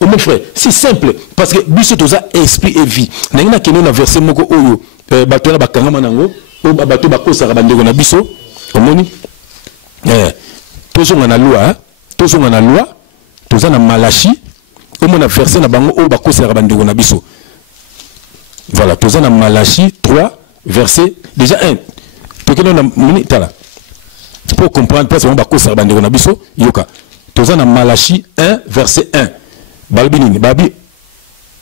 Mon frère, c'est simple parce que biso toza esprit et vie. Nangina keno na verset moko oyo bato na bakanga manango o bato bakosa bandeko na biso. Omoni tozonga na loi, toza na Malachi. Omona verset na bango o bakosa bandeko na biso. Voilà, toza na Malachi 3 verset déjà 1. Tokeno na moni tala. Pour comprendre parce qu'on va causer bandeko na biso yoka Toza na Malachie 1, verset 1. Balbinini, Babi,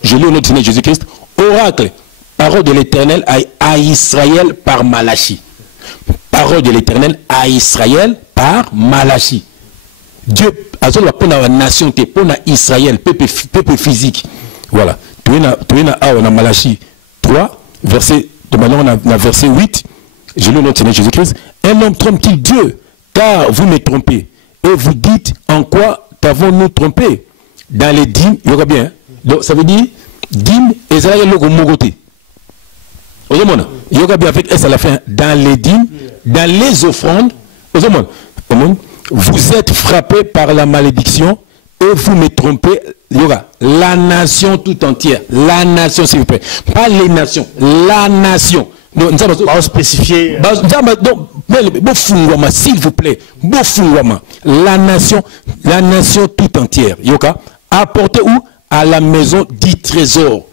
je lis au nom du Seigneur Jésus-Christ. Oracle, parole de l'Éternel à Israël par Malachie. Parole de l'Éternel à Israël par Malachie. Dieu a dit pour la nation, pour Israël, peuple physique. Voilà. Tu es Malachie 3, verset, de manière on a verset 8. Je lis au nom du Seigneur Jésus-Christ. Un homme trompe-t-il Dieu? Car vous me trompez. Et vous dites, en quoi t'avons-nous trompé? Dans les dîmes, il y aura bien. Donc ça veut dire, dîmes, et ça y est, le mogoté. Il y aura bien avec S à la fin. Dans les dîmes, dans les offrandes, vous êtes frappés par la malédiction et vous me trompez. Il y aura la nation tout entière. La nation, s'il vous plaît. Pas les nations, la nation. Donc, nous allons spécifier. S'il vous plaît. La nation tout entière. Yoka, apportez où? À la maison du trésor.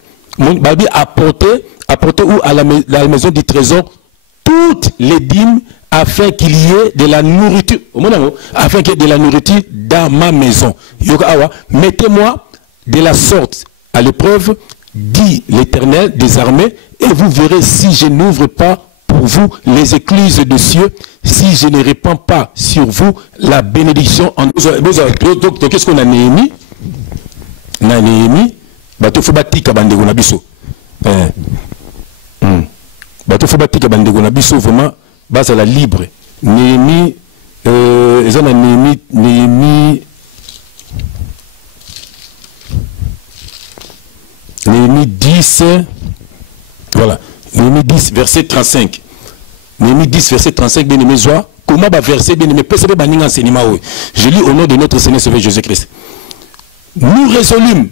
Apportez où? À la maison du trésor toutes les dîmes afin qu'il y ait de la nourriture. Afin qu'il y ait de la nourriture dans ma maison. Yoka, mettez-moi de la sorte à l'épreuve, dit l'Éternel des armées, et vous verrez si je n'ouvre pas pour vous les écluses de cieux, si je ne répands pas sur vous la bénédiction. Qu'est-ce qu'on a Néhémie? Néhémie, bato faut batika bandeko na biso. Bato faut batika bandeko na biso vraiment base à la libre. Néhémie, Néhémie 10, voilà, Néhémie 10, verset 35. Néhémie 10, verset 35, bien aimé, comment va verser, bien aimé, je lis au nom de notre Seigneur Sauveur Jésus-Christ. Nous résolûmes,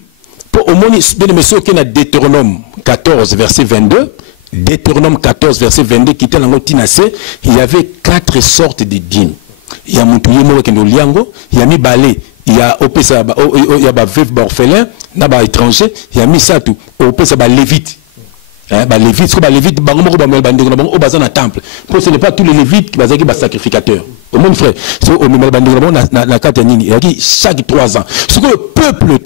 pour au moins, bien aimé, ce qu'il y a Deutéronome 14, verset 22, Deutéronome 14, verset 22, qui était dans notre tinacé, il y avait 4 sortes de dîmes. Il y a Moutouye Mourekenoliango, il y a Mibalé, il y a Opesa, il y a Veuve Orphelin, il y a étranger, il y a Misatou, Opesa Lévite. Lévite, ce que Lévite, au temple. Ce n'est pas tous les Lévites qui sont sacrificateurs. Au monde frère, chaque 3 ans. Ce que le peuple,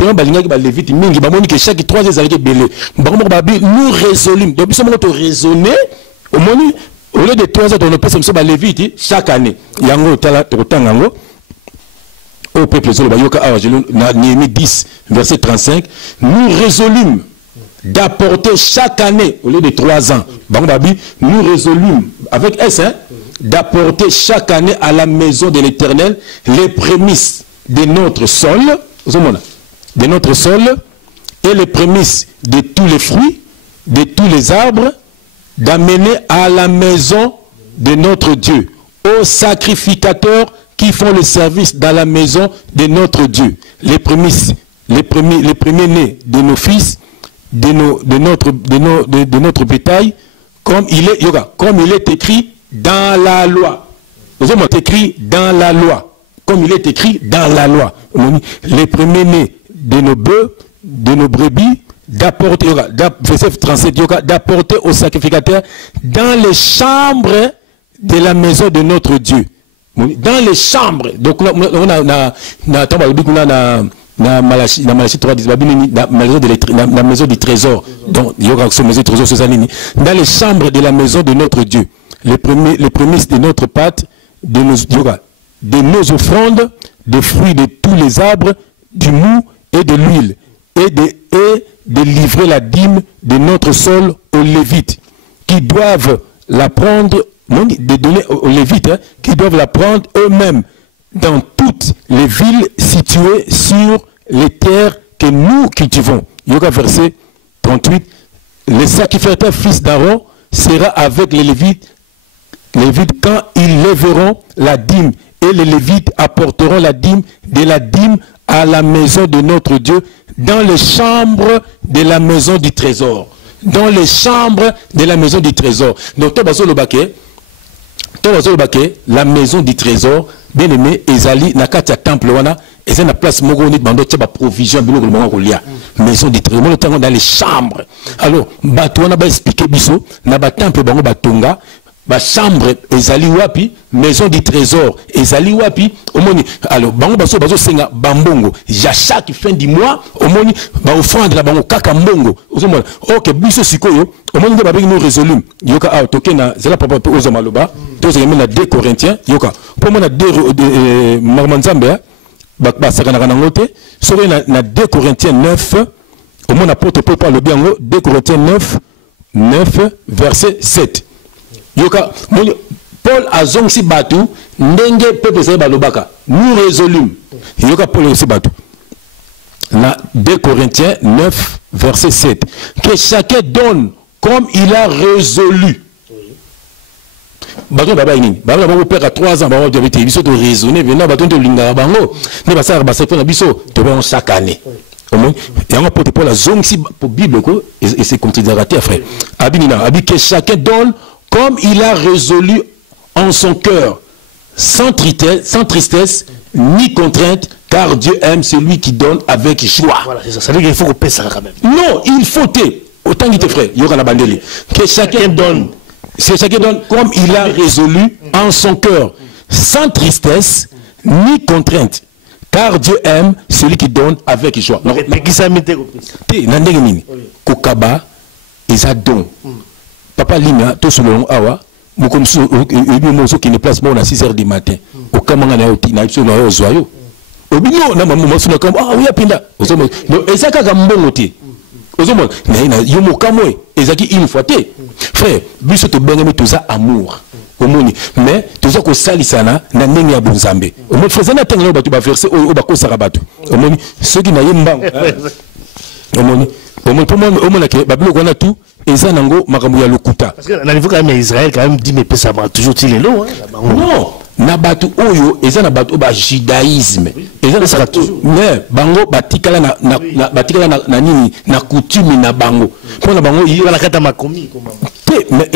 chaque 3 ans, nous résolûmes. Donc, nous sommes raisonnés, au monde, au lieu de 3 ans, on peut se Lévite chaque année. Yango, Tango, au peuple, Néhémie 10, verset 35, nous résolûmes d'apporter chaque année, au lieu de 3 ans, nous résolûmes, avec S, d'apporter chaque année à la maison de l'Éternel les prémices de notre sol, et les prémices de tous les fruits, de tous les arbres, d'amener à la maison de notre Dieu, aux sacrificateurs qui font le service dans la maison de notre Dieu, les prémices, les premiers-nés de nos fils, de notre bétail, comme il est écrit dans la loi. Nous avons écrit dans la loi, comme il est écrit dans la loi. Les premiers-nés de nos bœufs, de nos brebis, d'apporter, verset 37, d'apporter aux sacrificateurs dans les chambres de la maison de notre Dieu. Dans les chambres. Donc on a la Malachie 3 dit la maison du trésor. Donc il y aura ce maison du trésor dans les chambres de la maison de notre Dieu. Les prémices de notre pâte, de nos offrandes, des fruits de tous les arbres, du mou et de l'huile, et de livrer la dîme de notre sol aux Lévites, qui doivent la prendre, de donner aux Lévites, qui doivent la prendre eux-mêmes dans toutes les villes situées sur les terres que nous cultivons. Il y aura verset 38. Les sacrificateurs fils d'Aaron sera avec les Lévites quand ils lèveront la dîme, et les Lévites apporteront la dîme de la dîme à la maison de notre Dieu dans les chambres de la maison du trésor. Dans les chambres de la maison du trésor. Donc, la maison du trésor, bien aimé, Ezali, Nakatia temple, et c'est la place Mogoni, provision, maison du trésor, dans les chambres. Alors, on a expliqué, Bisso, na temple, Batonga, ba chambre ezali wapi, maison du trésor ezali wapi, omoni alors bango baso senga bambongo ya chaque fin du mois, omoni ba offrande la bango kaka mbongo ozomona OK biso sikoyo omoni ba bengi nous résolu yoka a tokena zela papa ozomaloba to zemena na 2 Corinthiens yoka pour moi na 2 marmanzambe ba sakana nango te sori na 2 Corinthiens 9 omoni apôtre Paul le bien 2 Corinthiens 9 verset 7 yoka Paul a zongi batu ndenge peuple zali balobaka nous résolûmes yoka Paul aussi batu na 2 Corinthiens 9 verset 7 que chacun donne comme il a résolu. Bato baba ini baba bango père à 3 ans bango devait biso de raisonner venant bato de linga bango ne ba ça ba ça na biso to ba chaque année au moins et on porte pour la zone si pour Bible ko et c'est contradictoire frère abinina abi que chacun donne comme il a résolu en son cœur sans tristesse ni contrainte car Dieu aime celui qui donne avec joie. Voilà, c'est ça. Ça veut dire qu'il faut qu'on paie ça quand même. Non, il faut autant qu'il te frère, il y aura la bandeli. Que chacun donne, c'est chacun donne comme il a résolu en son cœur, sans tristesse ni contrainte, car Dieu aime celui qui donne avec joie. Mais qui ça m'était coupé? Nandenge nini? Kokaba, ils a don. Papa Lina, tout sur le long awa. Mokomso qui ne place moi à 6 h du matin. Au Kamanga na oti na iso na yo zoyo. Obino na maman suna comme ah oui apinda. Ozomo no ezaka gambongo te. Ozomo na yo mokamwe ezaki une fois te. Frère, biso to bengami toza amour. Omoni mais toza ko salisana na ndenge ya bonzambe. Omoni frère na tengelo batu ba verser o ba ko sara batu. Omoni ceux qui na yemba. Omoni pour moi omona ke babilo kona tout eza nango makambo ya lokuta. Parce que na niveau quand même Israël quand même dit mais ça va toujours il lo hein. Non, na batu oyo eza na batu ba judaïsme. Eza na sera toujours mais bango batikala na batikala na nini na coutume na bango. Pona bango yi na kata makomi mais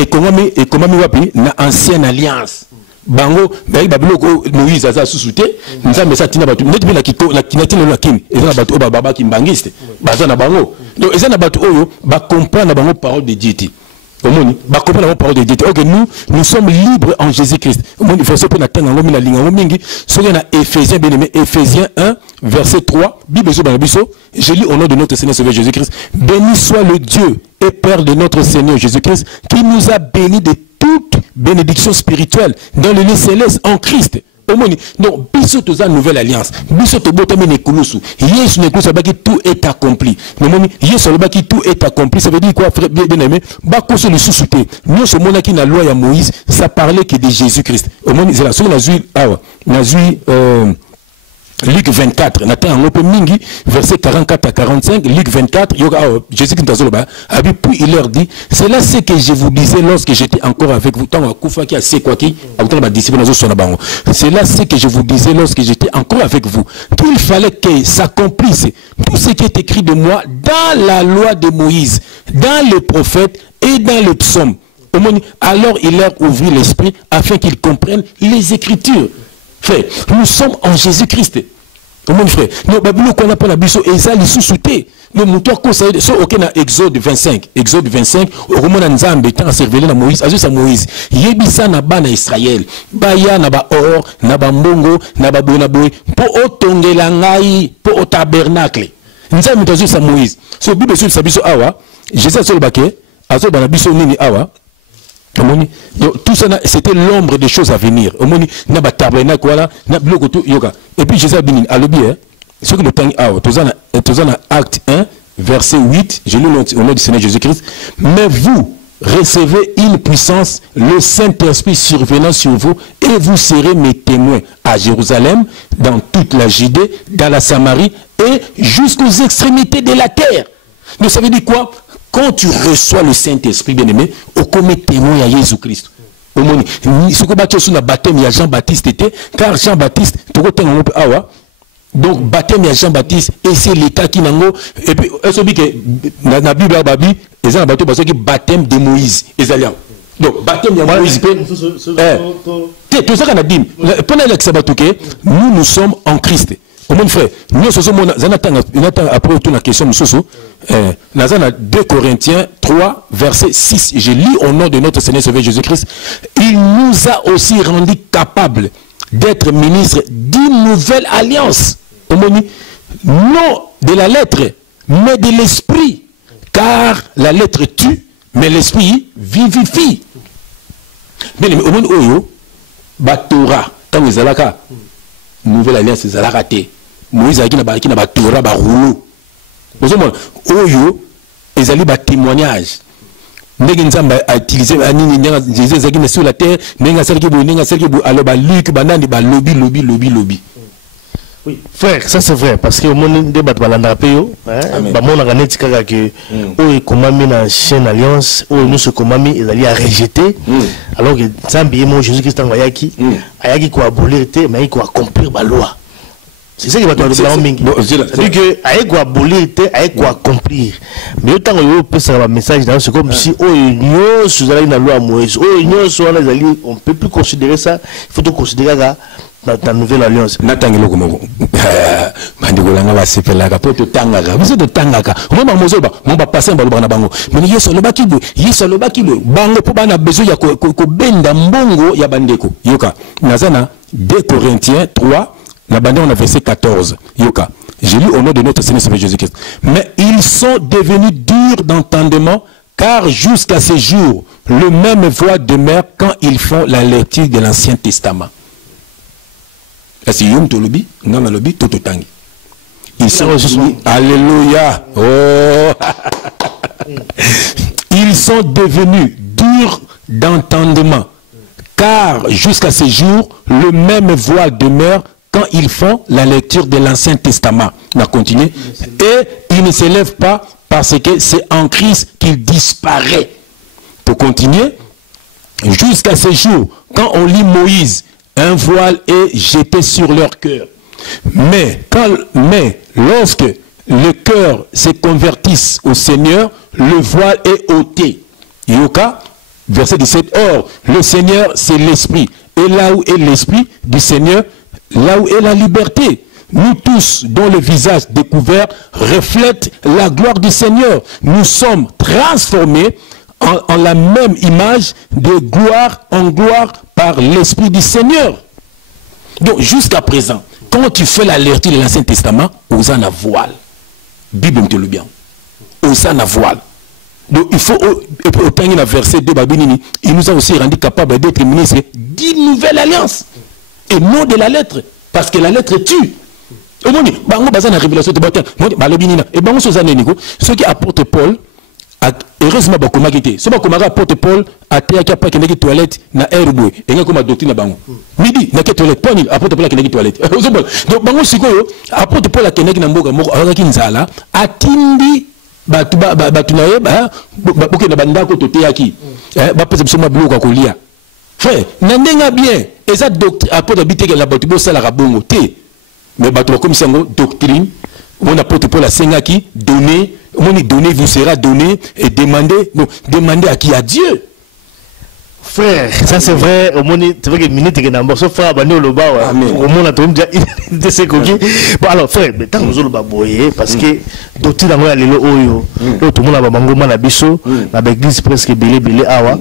ekomami wapi na ancienne alliance. Bango bayi babiloko Moïse aza susute nzambe sa tina batu net bila kiko la kinatina la kini eza na batu oba baba kimbangiste baza na bango donc eza na batu oyo ba comprendre na bango parole de Dieu omoni ba comprendre la parole de Dieu. OK, nous sommes libres en Jésus-Christ. Omoni faut se pena tanga ngomi na linga mingi soki na Éphésiens bien aimé Éphésiens 1 verset 3 Bible zo banabiso je lis au nom de notre Seigneur Sauveur Jésus-Christ. Béni soit le Dieu et Père de notre Seigneur Jésus-Christ qui nous a bénis de toute bénédiction spirituelle dans le lieu céleste en Christ. Donc, biso toza nouvelle alliance. Biso to botame ne kulusu. Yesu ne kulusu baki tout est accompli. Yesu baki tout est accompli. Ça veut dire quoi, frère bien aimé? Bako se le sous-souté. Nous sommes monaki na loi ya Moïse, ça parlait que de Jésus-Christ. Au moins, c'est la seule nazui Luc 24, verset 44 à 45, Luc 24, Jésus qui puis il leur dit, c'est là ce que je vous disais lorsque j'étais encore avec vous, c'est là ce que je vous disais lorsque j'étais encore avec vous, qu'il fallait que s'accomplisse tout ce qui est écrit de moi dans la loi de Moïse, dans les prophètes et dans les psaumes. Alors il leur ouvrit l'esprit afin qu'ils comprennent les Écritures. Frère, nous sommes en Jésus-Christ. Mon frère, nous babilo qu'on a pas la biso ezali sous-souté. Nous moutons conseiller so OK na Exode 25. Exode 25 au moment nzambe tant servir na Moïse, azu sa Moïse. Yebisa na bana Israël. Baya na ba or, na ba mbongo, na ba bona boy po otongela ngai po o tabernacle. Nzambe tazu sa Moïse. So Bible sur sa biso awa, Jésus sur le baquet, azo bana biso nini awa. Donc, tout ça, c'était l'ombre des choses à venir. Et puis Jésus a dit, ce que le temps est acte 1, verset 8, je lis au nom du Seigneur Jésus-Christ. Mais vous recevez une puissance, le Saint-Esprit survenant sur vous, et vous serez mes témoins à Jérusalem, dans toute la Judée, dans la Samarie, et jusqu'aux extrémités de la terre. Donc ça veut dire quoi? Quand tu reçois le Saint-Esprit, bien-aimé, au commet témoin à Jésus-Christ. Ce que tu as sur le baptême, il y a Jean-Baptiste, car Jean-Baptiste, donc baptême, il y a Jean-Baptiste, et c'est l'État qui n'a pas. Et puis, dans la Bible, il y a un baptême de Moïse. Donc, baptême de Moïse. Tout ça qu'on a dit, nous sommes en Christ. mon frère, nous sommes après tout la question, nous avons 2 Corinthiens 3, verset 6. Je lis au nom de notre Seigneur Sauveur Jésus-Christ. Il nous a aussi rendu capables d'être ministres d'une nouvelle alliance. Non de la lettre, mais de l'esprit. Car la lettre tue, mais l'esprit vivifie. Bien, au monde oyo, Torah, quand vous allez là, nouvelle alliance, vous allez rater. Moïse a dit que na Torah ba rouleau. Vous voyez, oyo, ils allaient ba témoignage. Ndenge nzamba a utilisé anini ndenga Jésus zaki sur la terre, ndenga serki bu alors ba Luc banani ba lobby. Oui, frère, ça c'est vrai, parce que au monde de battre balanda payo, bah mon a net kaka que oh comment mis na chaîne alliance, oh nous ce comment mis ils allaient à rejeter, alors que Zambi mon Jésus-Christ envoyé ayaki ko abolir te, mais il ko accomplir la loi. C'est ça qui va te dire là mingi. C'est que ayaki ko abolir te, ayaki ko accomplir. Mais autant que peut ça un message dans c'est comme si oh nous sous la loi Moïse, oh nous sur les alliés, on peut plus considérer ça, il faut tout considérer là. Dans ta nouvelle alliance. Natangelo komoko. Bandikolanga ba sepelaka poto tangaka. Biso to tangaka. Moma mozoba, moma passer ba lobana bango. Mais yeso lobaki bo. Bango po bana besoin ya ko benda mbongo ya bandeko. Yoka. Nazana 2 Corinthiens 3, la bande on a verset 14. Yoka. J'ai lu au nom de notre Seigneur Jésus-Christ. Mais ils sont devenus durs d'entendement car jusqu'à ce jour, le même voix demeure quand ils font la lecture de l'Ancien Testament. Ils sont alléluia. Oh. Ils sont devenus durs d'entendement, car jusqu'à ce jour, le même voix demeure quand ils font la lecture de l'Ancien Testament. On a continué. Et ils ne s'élèvent pas parce que c'est en Christ qu'il disparaît. Pour continuer, jusqu'à ce jour, quand on lit Moïse, un voile est jeté sur leur cœur. Mais lorsque le cœur se convertisse au Seigneur, le voile est ôté. Yoka, verset 17. Or, le Seigneur, c'est l'Esprit. Et là où est l'Esprit du Seigneur, là où est la liberté. Nous tous, dont le visage découvert reflète la gloire du Seigneur, nous sommes transformés en la même image de gloire en gloire par l'Esprit du Seigneur. Donc jusqu'à présent, quand tu fais la lecture de l'Ancien Testament, aux en voile. Bible te le bien. Aux en voile. Donc il faut autant qu'il y a verset 2 Babinini, il nous a aussi rendu capable d'être ministre d'une nouvelle alliance. Et non de la lettre. Parce que la lettre tue. Au moins, bango bazana révélation de bataille. Balobinina. Et bango sozane niko, ceux qui apportent Paul, heureusement bakoma kité. Ce bakoma apporte Paul a théâtre pas qu'il toilette na airboy. Et nga comme doctrine bango. Midi na ke toilette Paul apporte Paul qu'il toilette. Donc bango sikoyo apporte Paul a keneki na mboka moko azaki nzala atindi batu naye ba boke na bandako to théâki. Ba pesa biso mabilo ko kolia. Frère, nandenga bien. Eza doctrine apporte biteke la batu bo sala rabongo té. Mais batu comme ça doctrine mon apôtre Paul a sengaki donner, donner vous sera donné et demander, non, demander à qui? À Dieu. Frère, ça c'est vrai, au monde, c'est vrai que minute est dans le frère, au monde a tout de ce coquille. Bon alors frère, mais tant que nous allons boyer, parce que d'autres dans le oyo, tout le monde a bango manabiso, la l'église presque belé awa,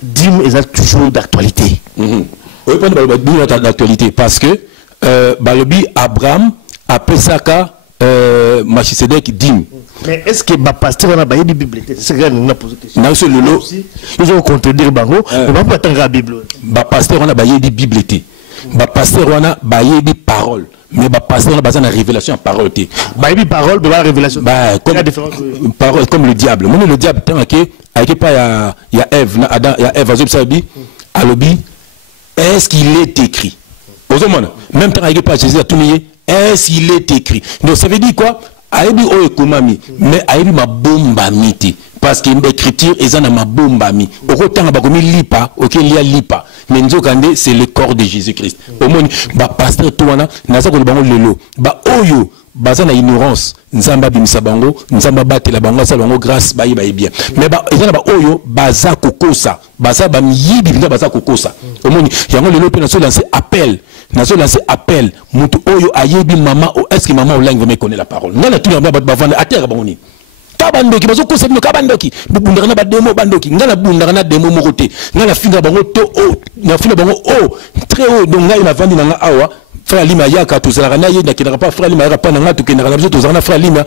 dîme est toujours d'actualité. Oui, pas d'actualité, parce que Balobi Abraham après ça, Machisedek dim. Mais est-ce que le pasteur a baillé la Bible? C'est ce que nous avons posé question. Non, c'est le lot. Ils ont contredire Bango, mais pas attendre la Bible. Le pasteur a baillé la Bible. Le pasteur a baillé des paroles. Mais le pasteur a besoin de révélation en parole. Baillé des paroles, mais pas révélation. Parole comme le diable. Moi, le diable, tant qu'il y a Ève, il y a Ève, est-ce qu'il est écrit? Même temps, il n'y a pas Jésus à tout nier. Est-ce qu'il est écrit? Donc ça veut dire quoi? Aïbi o ekomami, mais aïbi ma bomba miti. Parce que l'écriture est dans ma bomba mi. Au temps bakomi lipa, ok lia lipa. Mais nous kande c'est le corps de Jésus-Christ. Au moins ba pasteur toana, naza ko bango lelo. Ba oyo baza na ignorance. Nzamba bimisa bango, nzamba batela bango sa bango grâce ba bien. Mais ba ezana ba oyo baza kokosa. Baza ba miyibi baza kokosa. Au moins yango lelo pe na so lancer appel. nazo lancer appel mutu oyo ayebi maman est-ce que maman olangi me connaît la parole ngala tu na ba vendre atera bango kabandoki bazo ko sebino kabandoki bundaka na ba demo bandoki ngala bundaka na demo moko te ngala finga bango to o na finga bango o très haut donc ngai na vandi na awa frère Lima yaka to zala na ye na kinaka pas frère Lima yaka pa na ngatu kinaka na biso to zala na frère Lima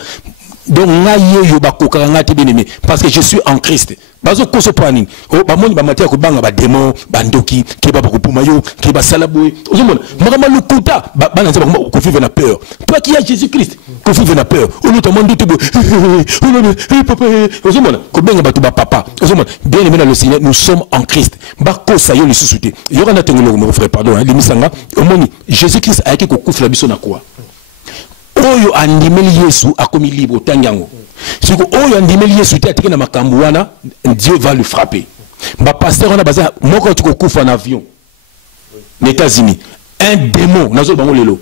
donc ngai yo bakoka ngati bien-aimé parce que je suis en Christ bazo ko so planning o ba moni ba matia ko banga ba demo bandoki ke ba ko puma yo ke ba salaboy ozomona makama lukuta ba na nzaba ko vivre na peur toi qui as Jésus Christ ko vivre na peur o luto mondo te papa ozomona ko benga ba to ba papa ozomona bien-aimé dans le Seigneur nous sommes en Christ ba ko sa yo le susute yo kana tengelo mo frère pardon limisanga o moni Jésus Christ a été ko kufla biso na quoi oyo andimeli Yesu akomi libre tangango siko oyo andimeli Yesu te atiki na makambo wana Dieu va le frapper ba pasteur on a baza moko tuko kufa en avion aux États-Unis un démon nazo bango lelo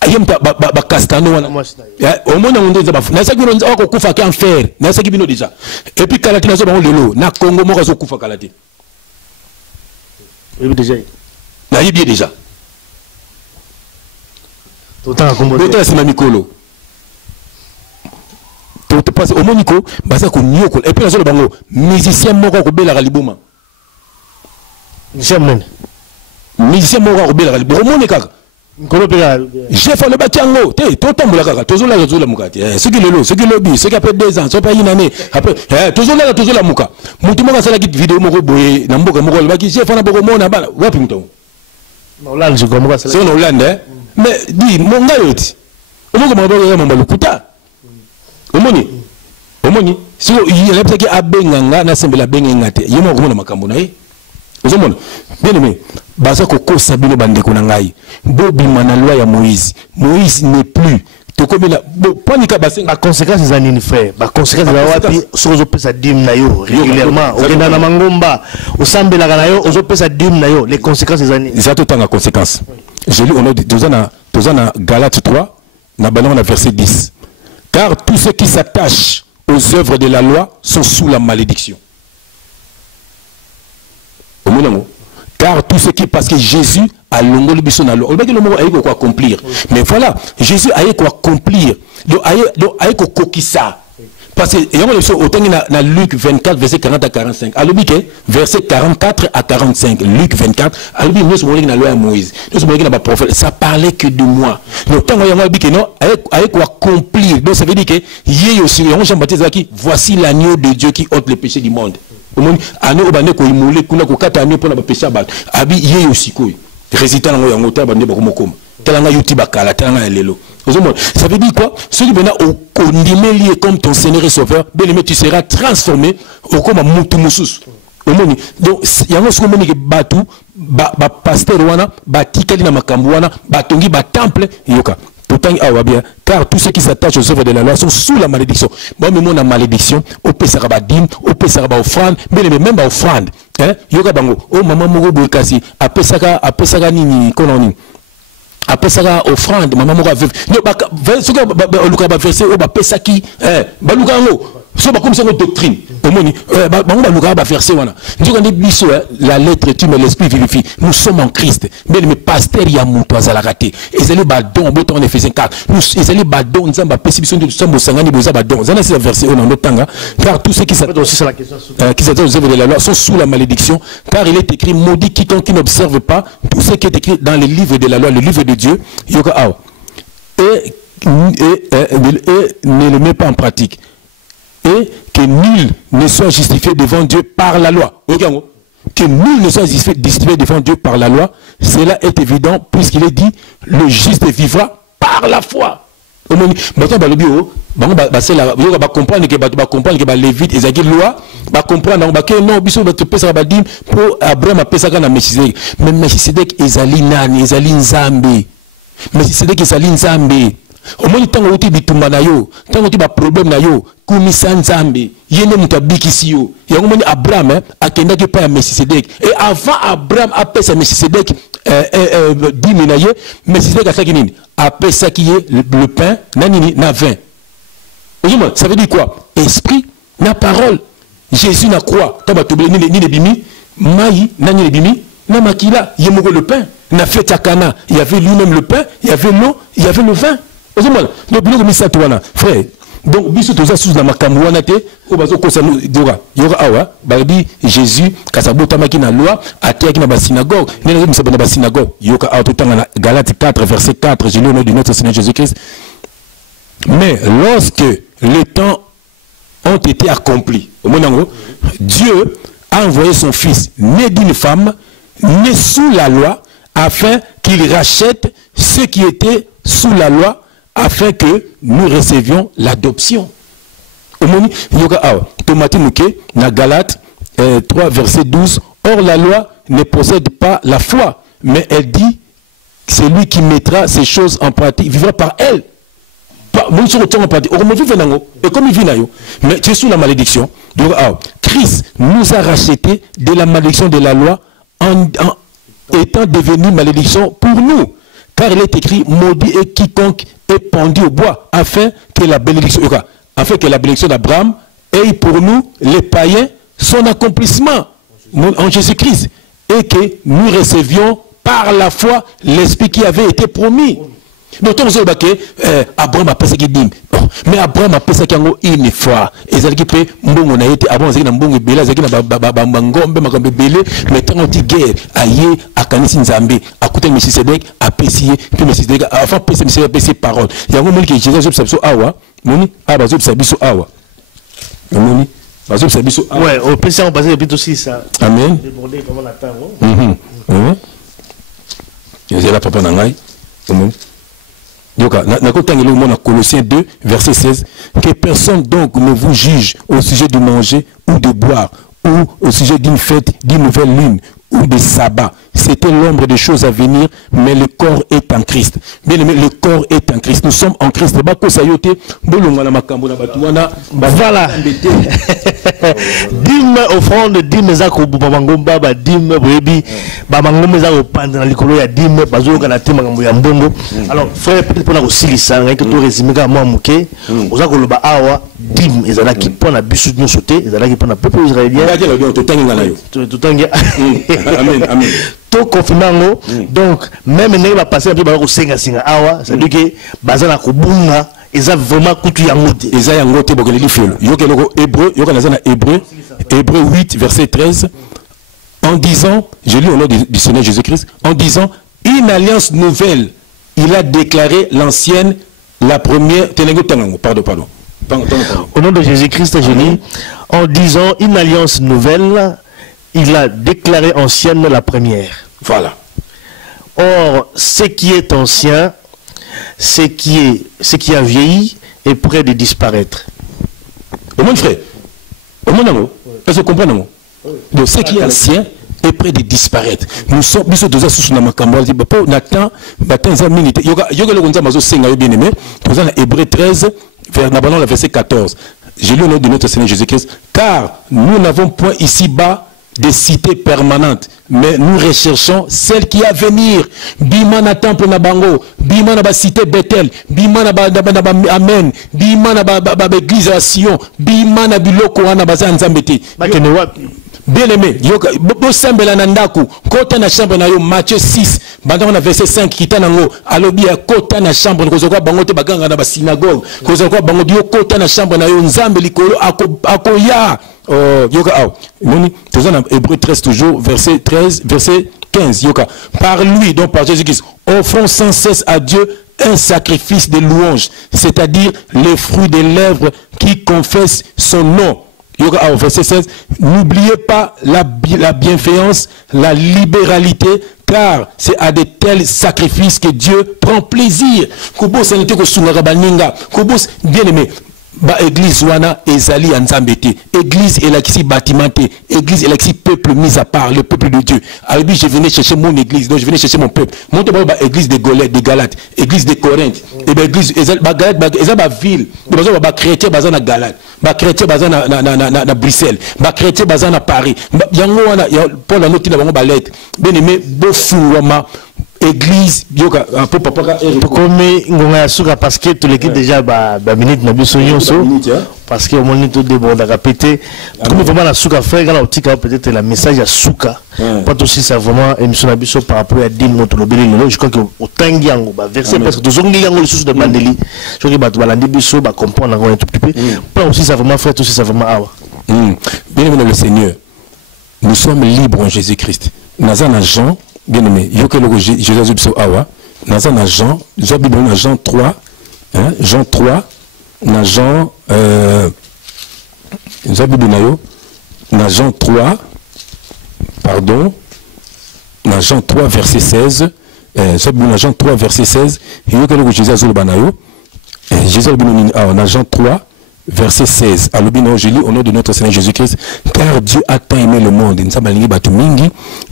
ayemta ba castano wana au moins on ndeza ba na saki bino nzako kufa ki enfer na saki bino déjà et puis kalati nazo bango lelo na Congo moko zo kufa kalati et déjà na yebi déjà autant comme d'autres c'est mamikolo tout passe au moniko basa ko nyoko et puis nazo bango musicien moko ko bela liboma musicien moko ko bela liboma moni kaka kono pega chef le bakango te to tambola kaka tozola mukati ce qui lelo ce qui lobby ce qui après 2 ans so pas une année après tozola muka mutu moko sala ki vidéo moko boye na mboka moko le baki chef na boko mona bana wapi muto na Hollande je comme ça c'est en Hollande mais dis mon gars yoti omoko maboko ya mamba lukuta omoni si il y a peut-être abenganga na sembela benga te yemo ko mona makambo na ye ozomona bien aimé baza ko kosa bino bandeko na ngai bobima na loi ya Moïse n'est plus tokomela panika basenga la conséquence des années frère la conséquence la wapi sozo pesa dim na yo régulièrement okenda na mangomba osambela na yo ozo pesa dim na yo les conséquences des années ça tout en conséquence je lis on a dans Galates 3 na ballon na verset 10 car tous ceux qui s'attachent aux œuvres de la loi sont sous la malédiction. Car tout ce qui, parce que Jésus a l'ongole biso na loi, il a quoi accomplir. Mais voilà, Jésus a quoi accomplir. Donc a quoi kokisa. Parce que il y a autant dans Luc 24 verset 40 à 45. Alors verset 44 à 45. Luc 24. Alors nous sommes dans la loi de Moïse. Nous sommes dans le prophète. Ça parlait que de moi. Donc tant qu'on a dit que non, avec quoi accomplir. Donc ça veut dire que hier aussi Jean-Baptiste qui voici l'agneau de Dieu qui ôte les péchés du monde. Au monde agneau obane ko imole kuna ko kata agneau pour na péché ba. Abi hier aussi ko. Résultat na ngo ngota bande ba ko mokoma. Telanga yuti bakala telanga lelo. Ça veut dire quoi? Celui qui est lié comme ton Seigneur et Sauveur, bien aimé, tu seras transformé au comme un moutoumoussous. Donc, il y a un second qui batu, pasteur wana, batikali na makambu wana, batongi temple, yoka. Car tous ceux qui s'attachent aux œuvres de la loi sont sous la malédiction. Bon, mais mon malédiction, au pesara dim, au pesara offrande, même offrande. Yoka bango, oh maman mogo boukasi, a pesaka nini, kononi. Après ça offrande maman moko veuve no ba ce que luka ba verset o ba pesa ki ba luka ngo so ba comme ça notre doctrine omoni ba ngo luka ba verset wana ndiko ndi biso la lettre tu mais l'esprit vivifie nous sommes en Christ mais le pasteur ya muto azala raté ezali ba don boto en Ephésiens 4 nous ezali ba don nzamba pesi biso nous sommes sangani boza ba don zana c'est verset on en tanga car tous ceux qui s'attachent aux œuvres de la loi sont sous la malédiction car il est écrit maudit quiconque qui n'observe pas tout ce qui est écrit dans les livres de la loi le livre de Dieu et ne le met pas en pratique et que nul ne soit justifié devant Dieu par la loi. Que nul ne soit justifié devant Dieu par la loi, cela est évident puisqu'il est dit le juste vivra par la foi. Comprendre que les Lévites ils ont loi comprendre que non biso ba pesa ba dim pour Abraham pesa kana Melchisedek mais Melchisedek ezali nani ezali nzambe Melchisedek ezali nzambe omoni tango uti bitumba na yo tango uti ba problème na yo kumisa nzambe yene mutabikisi yo yango moni Abraham akendaki pa ya Melchisedek et avant Abraham apesa Melchisedek dimi na ye Melchisedek asaki nini apesa ki le pain na nini na vin. Ça veut dire quoi? Esprit na parole. Jésus na croix. Taba tobele ni le bimi mai na ni le bimi na makila yemoko le pain na fête à Cana il y avait lui-même le pain il y avait l'eau il y avait le vin donc biloko misato wana frère donc biso toza sous la makambo wana te o bazo kosa dora yora awa babi Jésus kasabotamaki na loi atiaki na ba synagogue nena misaba na ba synagogue yoka awa totanga na Galates 4 verset 4 j'ai lu au nom de notre Seigneur Jésus-Christ. Mais lorsque les temps ont été accomplis, Dieu a envoyé son fils, né d'une femme, né sous la loi, afin qu'il rachète ceux qui étaient sous la loi, afin que nous recevions l'adoption. Dans Galates 3, verset 12, or la loi ne possède pas la foi, mais elle dit que celui qui mettra ces choses en pratique vivra par elle. Et comme il vit là, mais tu es sous la malédiction. Donc, Christ nous a rachetés de la malédiction de la loi en étant devenu malédiction pour nous. Car il est écrit, maudit est quiconque est pendu au bois, afin que la bénédiction d'Abraham ait pour nous, les païens, son accomplissement en Jésus-Christ. Et que nous recevions par la foi l'esprit qui avait été promis. Donc, Abraham a pensé qu'il dit, mais Abraham a pensé qu'il y a une fois. Et ça dit que Abraham a dit que Bela, ça dit que Bela, mais tant on dit guerre, aïe, à Kanisi Nzambe, à côté de M. Sédek, à Pessier, puis M. Sédek, enfin, M. Sédek, Pessier parole. Il y a un moment qui Jésus s'absous Awa, Moni, Abazou s'absous Awa. Moni, Bazou s'absous Awa. Ouais, au Pessier, on passe depuis aussi ça. Amen. Débordé comme on attend. C'est là, papa Nangai. Amen. Donc, Colossiens 2, verset 16, que personne donc ne vous juge au sujet de manger ou de boire, ou au sujet d'une fête, d'une nouvelle lune, ou de sabbat. C'était l'ombre des choses à venir, mais le corps est en Christ. Bien aimé, le corps est en Christ. Nous sommes en Christ. Voilà. Dîme offrande, dîme zako babangomba, ba dîme boyebi, babangomba zako panda na likolo ya dîme, bazoka na tema ngambo ya mbongo. Alors frère, peut-être pour la ossilisa, nga to résumer ka moi muke, ozako loba awa dîme ezala ki pona bisu nyo sauté, ezala ki pona peuple israélien. Amen, amen. Tout confinement, donc même si on va passer un peu par le Senga, c'est-à-dire que Bazana Kobunga, ils ont vraiment coûté Yangote. Ils ont Yangote, Hébreu 8, verset 13, en disant, je lis au nom du Seigneur Jésus-Christ, en disant, une alliance nouvelle, il a déclaré l'ancienne, la première, pardon. Au nom de Jésus-Christ, je lis, en disant, une alliance nouvelle, il a déclaré ancienne la première. Voilà. Or, ce qui est ancien, ce qui a vieilli, est près de disparaître. Au moins, frère. Au moins, est-ce que vous comprenez? Donc, ce qui est ancien est près de disparaître. Nous sommes tous sous la makambo. On attend, Hébreu 13, verset 14. J'ai lu au nom de notre Seigneur Jésus-Christ. Car nous n'avons point ici-bas des cités permanentes, mais nous recherchons celle qui a venir. Bimana temple na bango, bimana ba cité Bethel, bimana ba amen, bimana ba église à Sion, bimana biloko wana baza nzambete. Bien aimé, bo sembela na ndaku, kota na chambre na yo Matthieu 6, banda na verset 5 kitanango, alobi ya kota na chambre kozokwa bango te baganga na ba synagogue, kozokwa bango dio kota na chambre na yo nzambe likolo akoya. Yoka Noni, Hébreu 13 toujours, verset 13, verset 15. Yoka. Par lui, donc par Jésus-Christ, offrons sans cesse à Dieu un sacrifice de louange, c'est-à-dire les fruits des lèvres qui confessent son nom. Yoka, verset 16. N'oubliez pas la bienveillance, la libéralité, car c'est à de tels sacrifices que Dieu prend plaisir. Kubo sanite ko sunga baninga. Kubo bien aimé. Ba église wana ezali anzambete, église elakisi bâtimenté, église elakisi peuple mis à part, le peuple de Dieu. Alors je venais chercher mon église, donc je venais chercher mon peuple. Mon ba église de Galates, église de Corinthe, et ba église ba Galate, ezali ba ville, de ba chrétien baza na Galate, ba chrétien baza na Bruxelles, ba chrétien baza na Paris. Yango wana Paul a noté na bango ba lettre. Bien aimé, bo fuwama église yoka pour papa comme ngonga suka parce que tout l'équipe déjà ba minute na biso nyonso parce que au moment tout déborde à péter comme vraiment la suka frère quand on peut-être la message à suka pas aussi ça vraiment émission na biso par rapport à 10 mots to lobeli lelo je crois que autangi yango ba verset parce que tous ongi yango le sous de bandeli je crois que ba landi biso ba comprendre encore un tout petit peu pas aussi ça vraiment frère tout aussi ça vraiment awa bien aimé le Seigneur nous sommes libres en Jésus-Christ nazana Jean bien aimé yokeloko Jésus biso awa nazana Jean Bible na Jean 3 hein Jean 3 na Jean Bible na yo na Jean 3 pardon na Jean 3 verset 16 na Jean 3 verset 16 yokeloko Jésus azoloba na yo Jésus binoni awa na Jean 3 verset 16. Alors, je lis au nom de notre Seigneur Jésus-Christ, car Dieu a tant aimé le monde,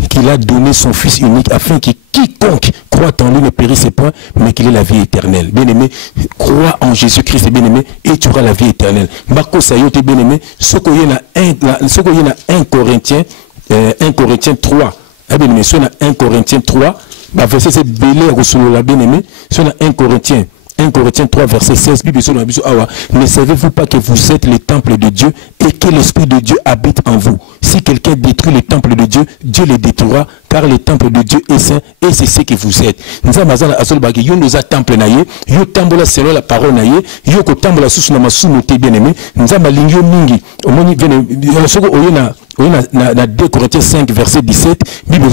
qu'il a donné son Fils unique afin que quiconque croit en lui ne périsse point, mais qu'il ait la vie éternelle. Bien-aimé, crois en Jésus-Christ, bien-aimé, et tu auras la vie éternelle. Bako sayote, bien-aimé, ce qu'il y a 1 Corinthiens 3. Bien-aimé, ce qu'il y a 1 Corinthiens 3, verset c'est belé à bien-aimé, ce qu'il y a 1 Corinthiens 3 verset 16 ne savez-vous pas que vous êtes le temple de Dieu et que l'Esprit de Dieu habite en vous? Si quelqu'un détruit le temple de Dieu, Dieu le détruira, car le temple de Dieu est saint et c'est ce que vous êtes. Nous avons un temple naïe, yo tambola selon la parole naïe, yo ko tambola sous na masumu te bien-aimé, nous avons lingio mingi. Omoni na 2 Corinthiens 5 verset 17, Bible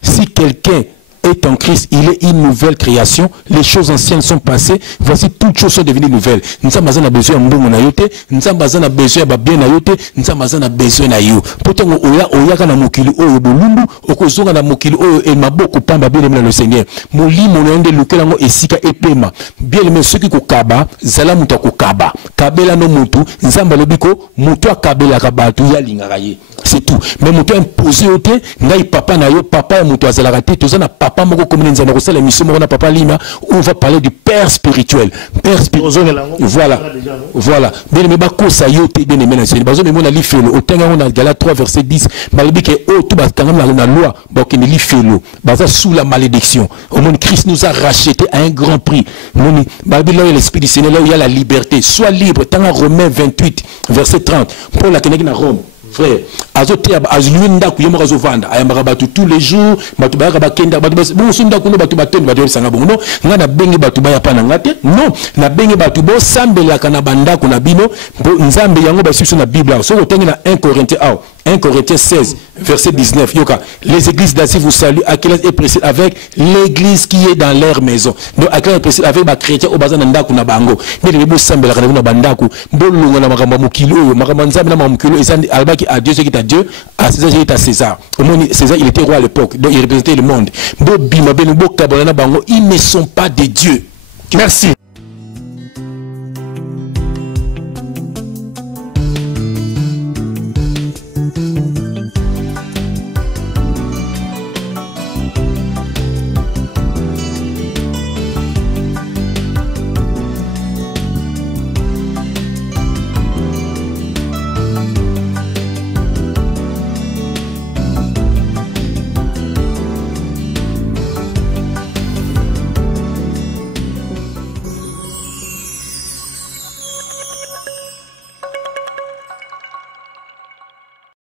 si quelqu'un est en Christ, il est une nouvelle création. Les choses anciennes sont passées. Voici toutes choses sont devenues nouvelles. Nous avons besoin de mbongo na yote. Nous avons besoin de bien na yote. Nous avons besoin de yo. Pourtant, oya kana mokili oyo bolumbu, okozonga na mokili oyo e maboko pamba bien aimé le Seigneur. Moli monende lukelango esika epema. Bien aimé ceux qui kokaba, zala muta kokaba. Kabela no mutu, nzamba lobiko, mutu akabela kabatu ya lingaraye. C'est tout. Mais mutu imposé yote, ngai papa na yo, papa ya mutu azala rate, tozana papa papa Lima, on va parler du Père spirituel. Père spirituel. Voilà. Bien aimé, ça yote bien aimé. Bazo mais on a li felo. Au temps on a Galates 3 verset 10. Malbi que tout bas quand même la loi, donc il li felo. Baza sous la malédiction. Au monde Christ nous a racheté à un grand prix. Moni, malbi là l'esprit du Seigneur là où il y a la liberté. Sois libre. Tant Romains 28 verset 30. Pour la Kenegna Rome. Frère, azote azulinda kuyema kazovanda ayambaka batu tous les jours batu bayaka bakenda batu bon sunda kuno batu batendo batu sanga bongo nga na bengi batu baya pa na ngate non na bengi batu bo sambelaka na bandako na bino nzambe yango basiso na Bible so kotengi na 1 Corinthiens 16 verset 19 yoka les églises d'Asie vous saluent. Aquila est précédé avec l'église qui est dans leur maison. Donc Aquila est précédé avec ba chrétien au bazana ndako na bango mais les bo sambelaka na bandako bolunga na makamba mokilo makamba nzambe na mokilo ezandi albaki à Dieu ce qui est à Dieu, à César ce qui est à César. Au moins César il était roi à l'époque, donc il représentait le monde. Ils ne sont pas de Dieu. Merci.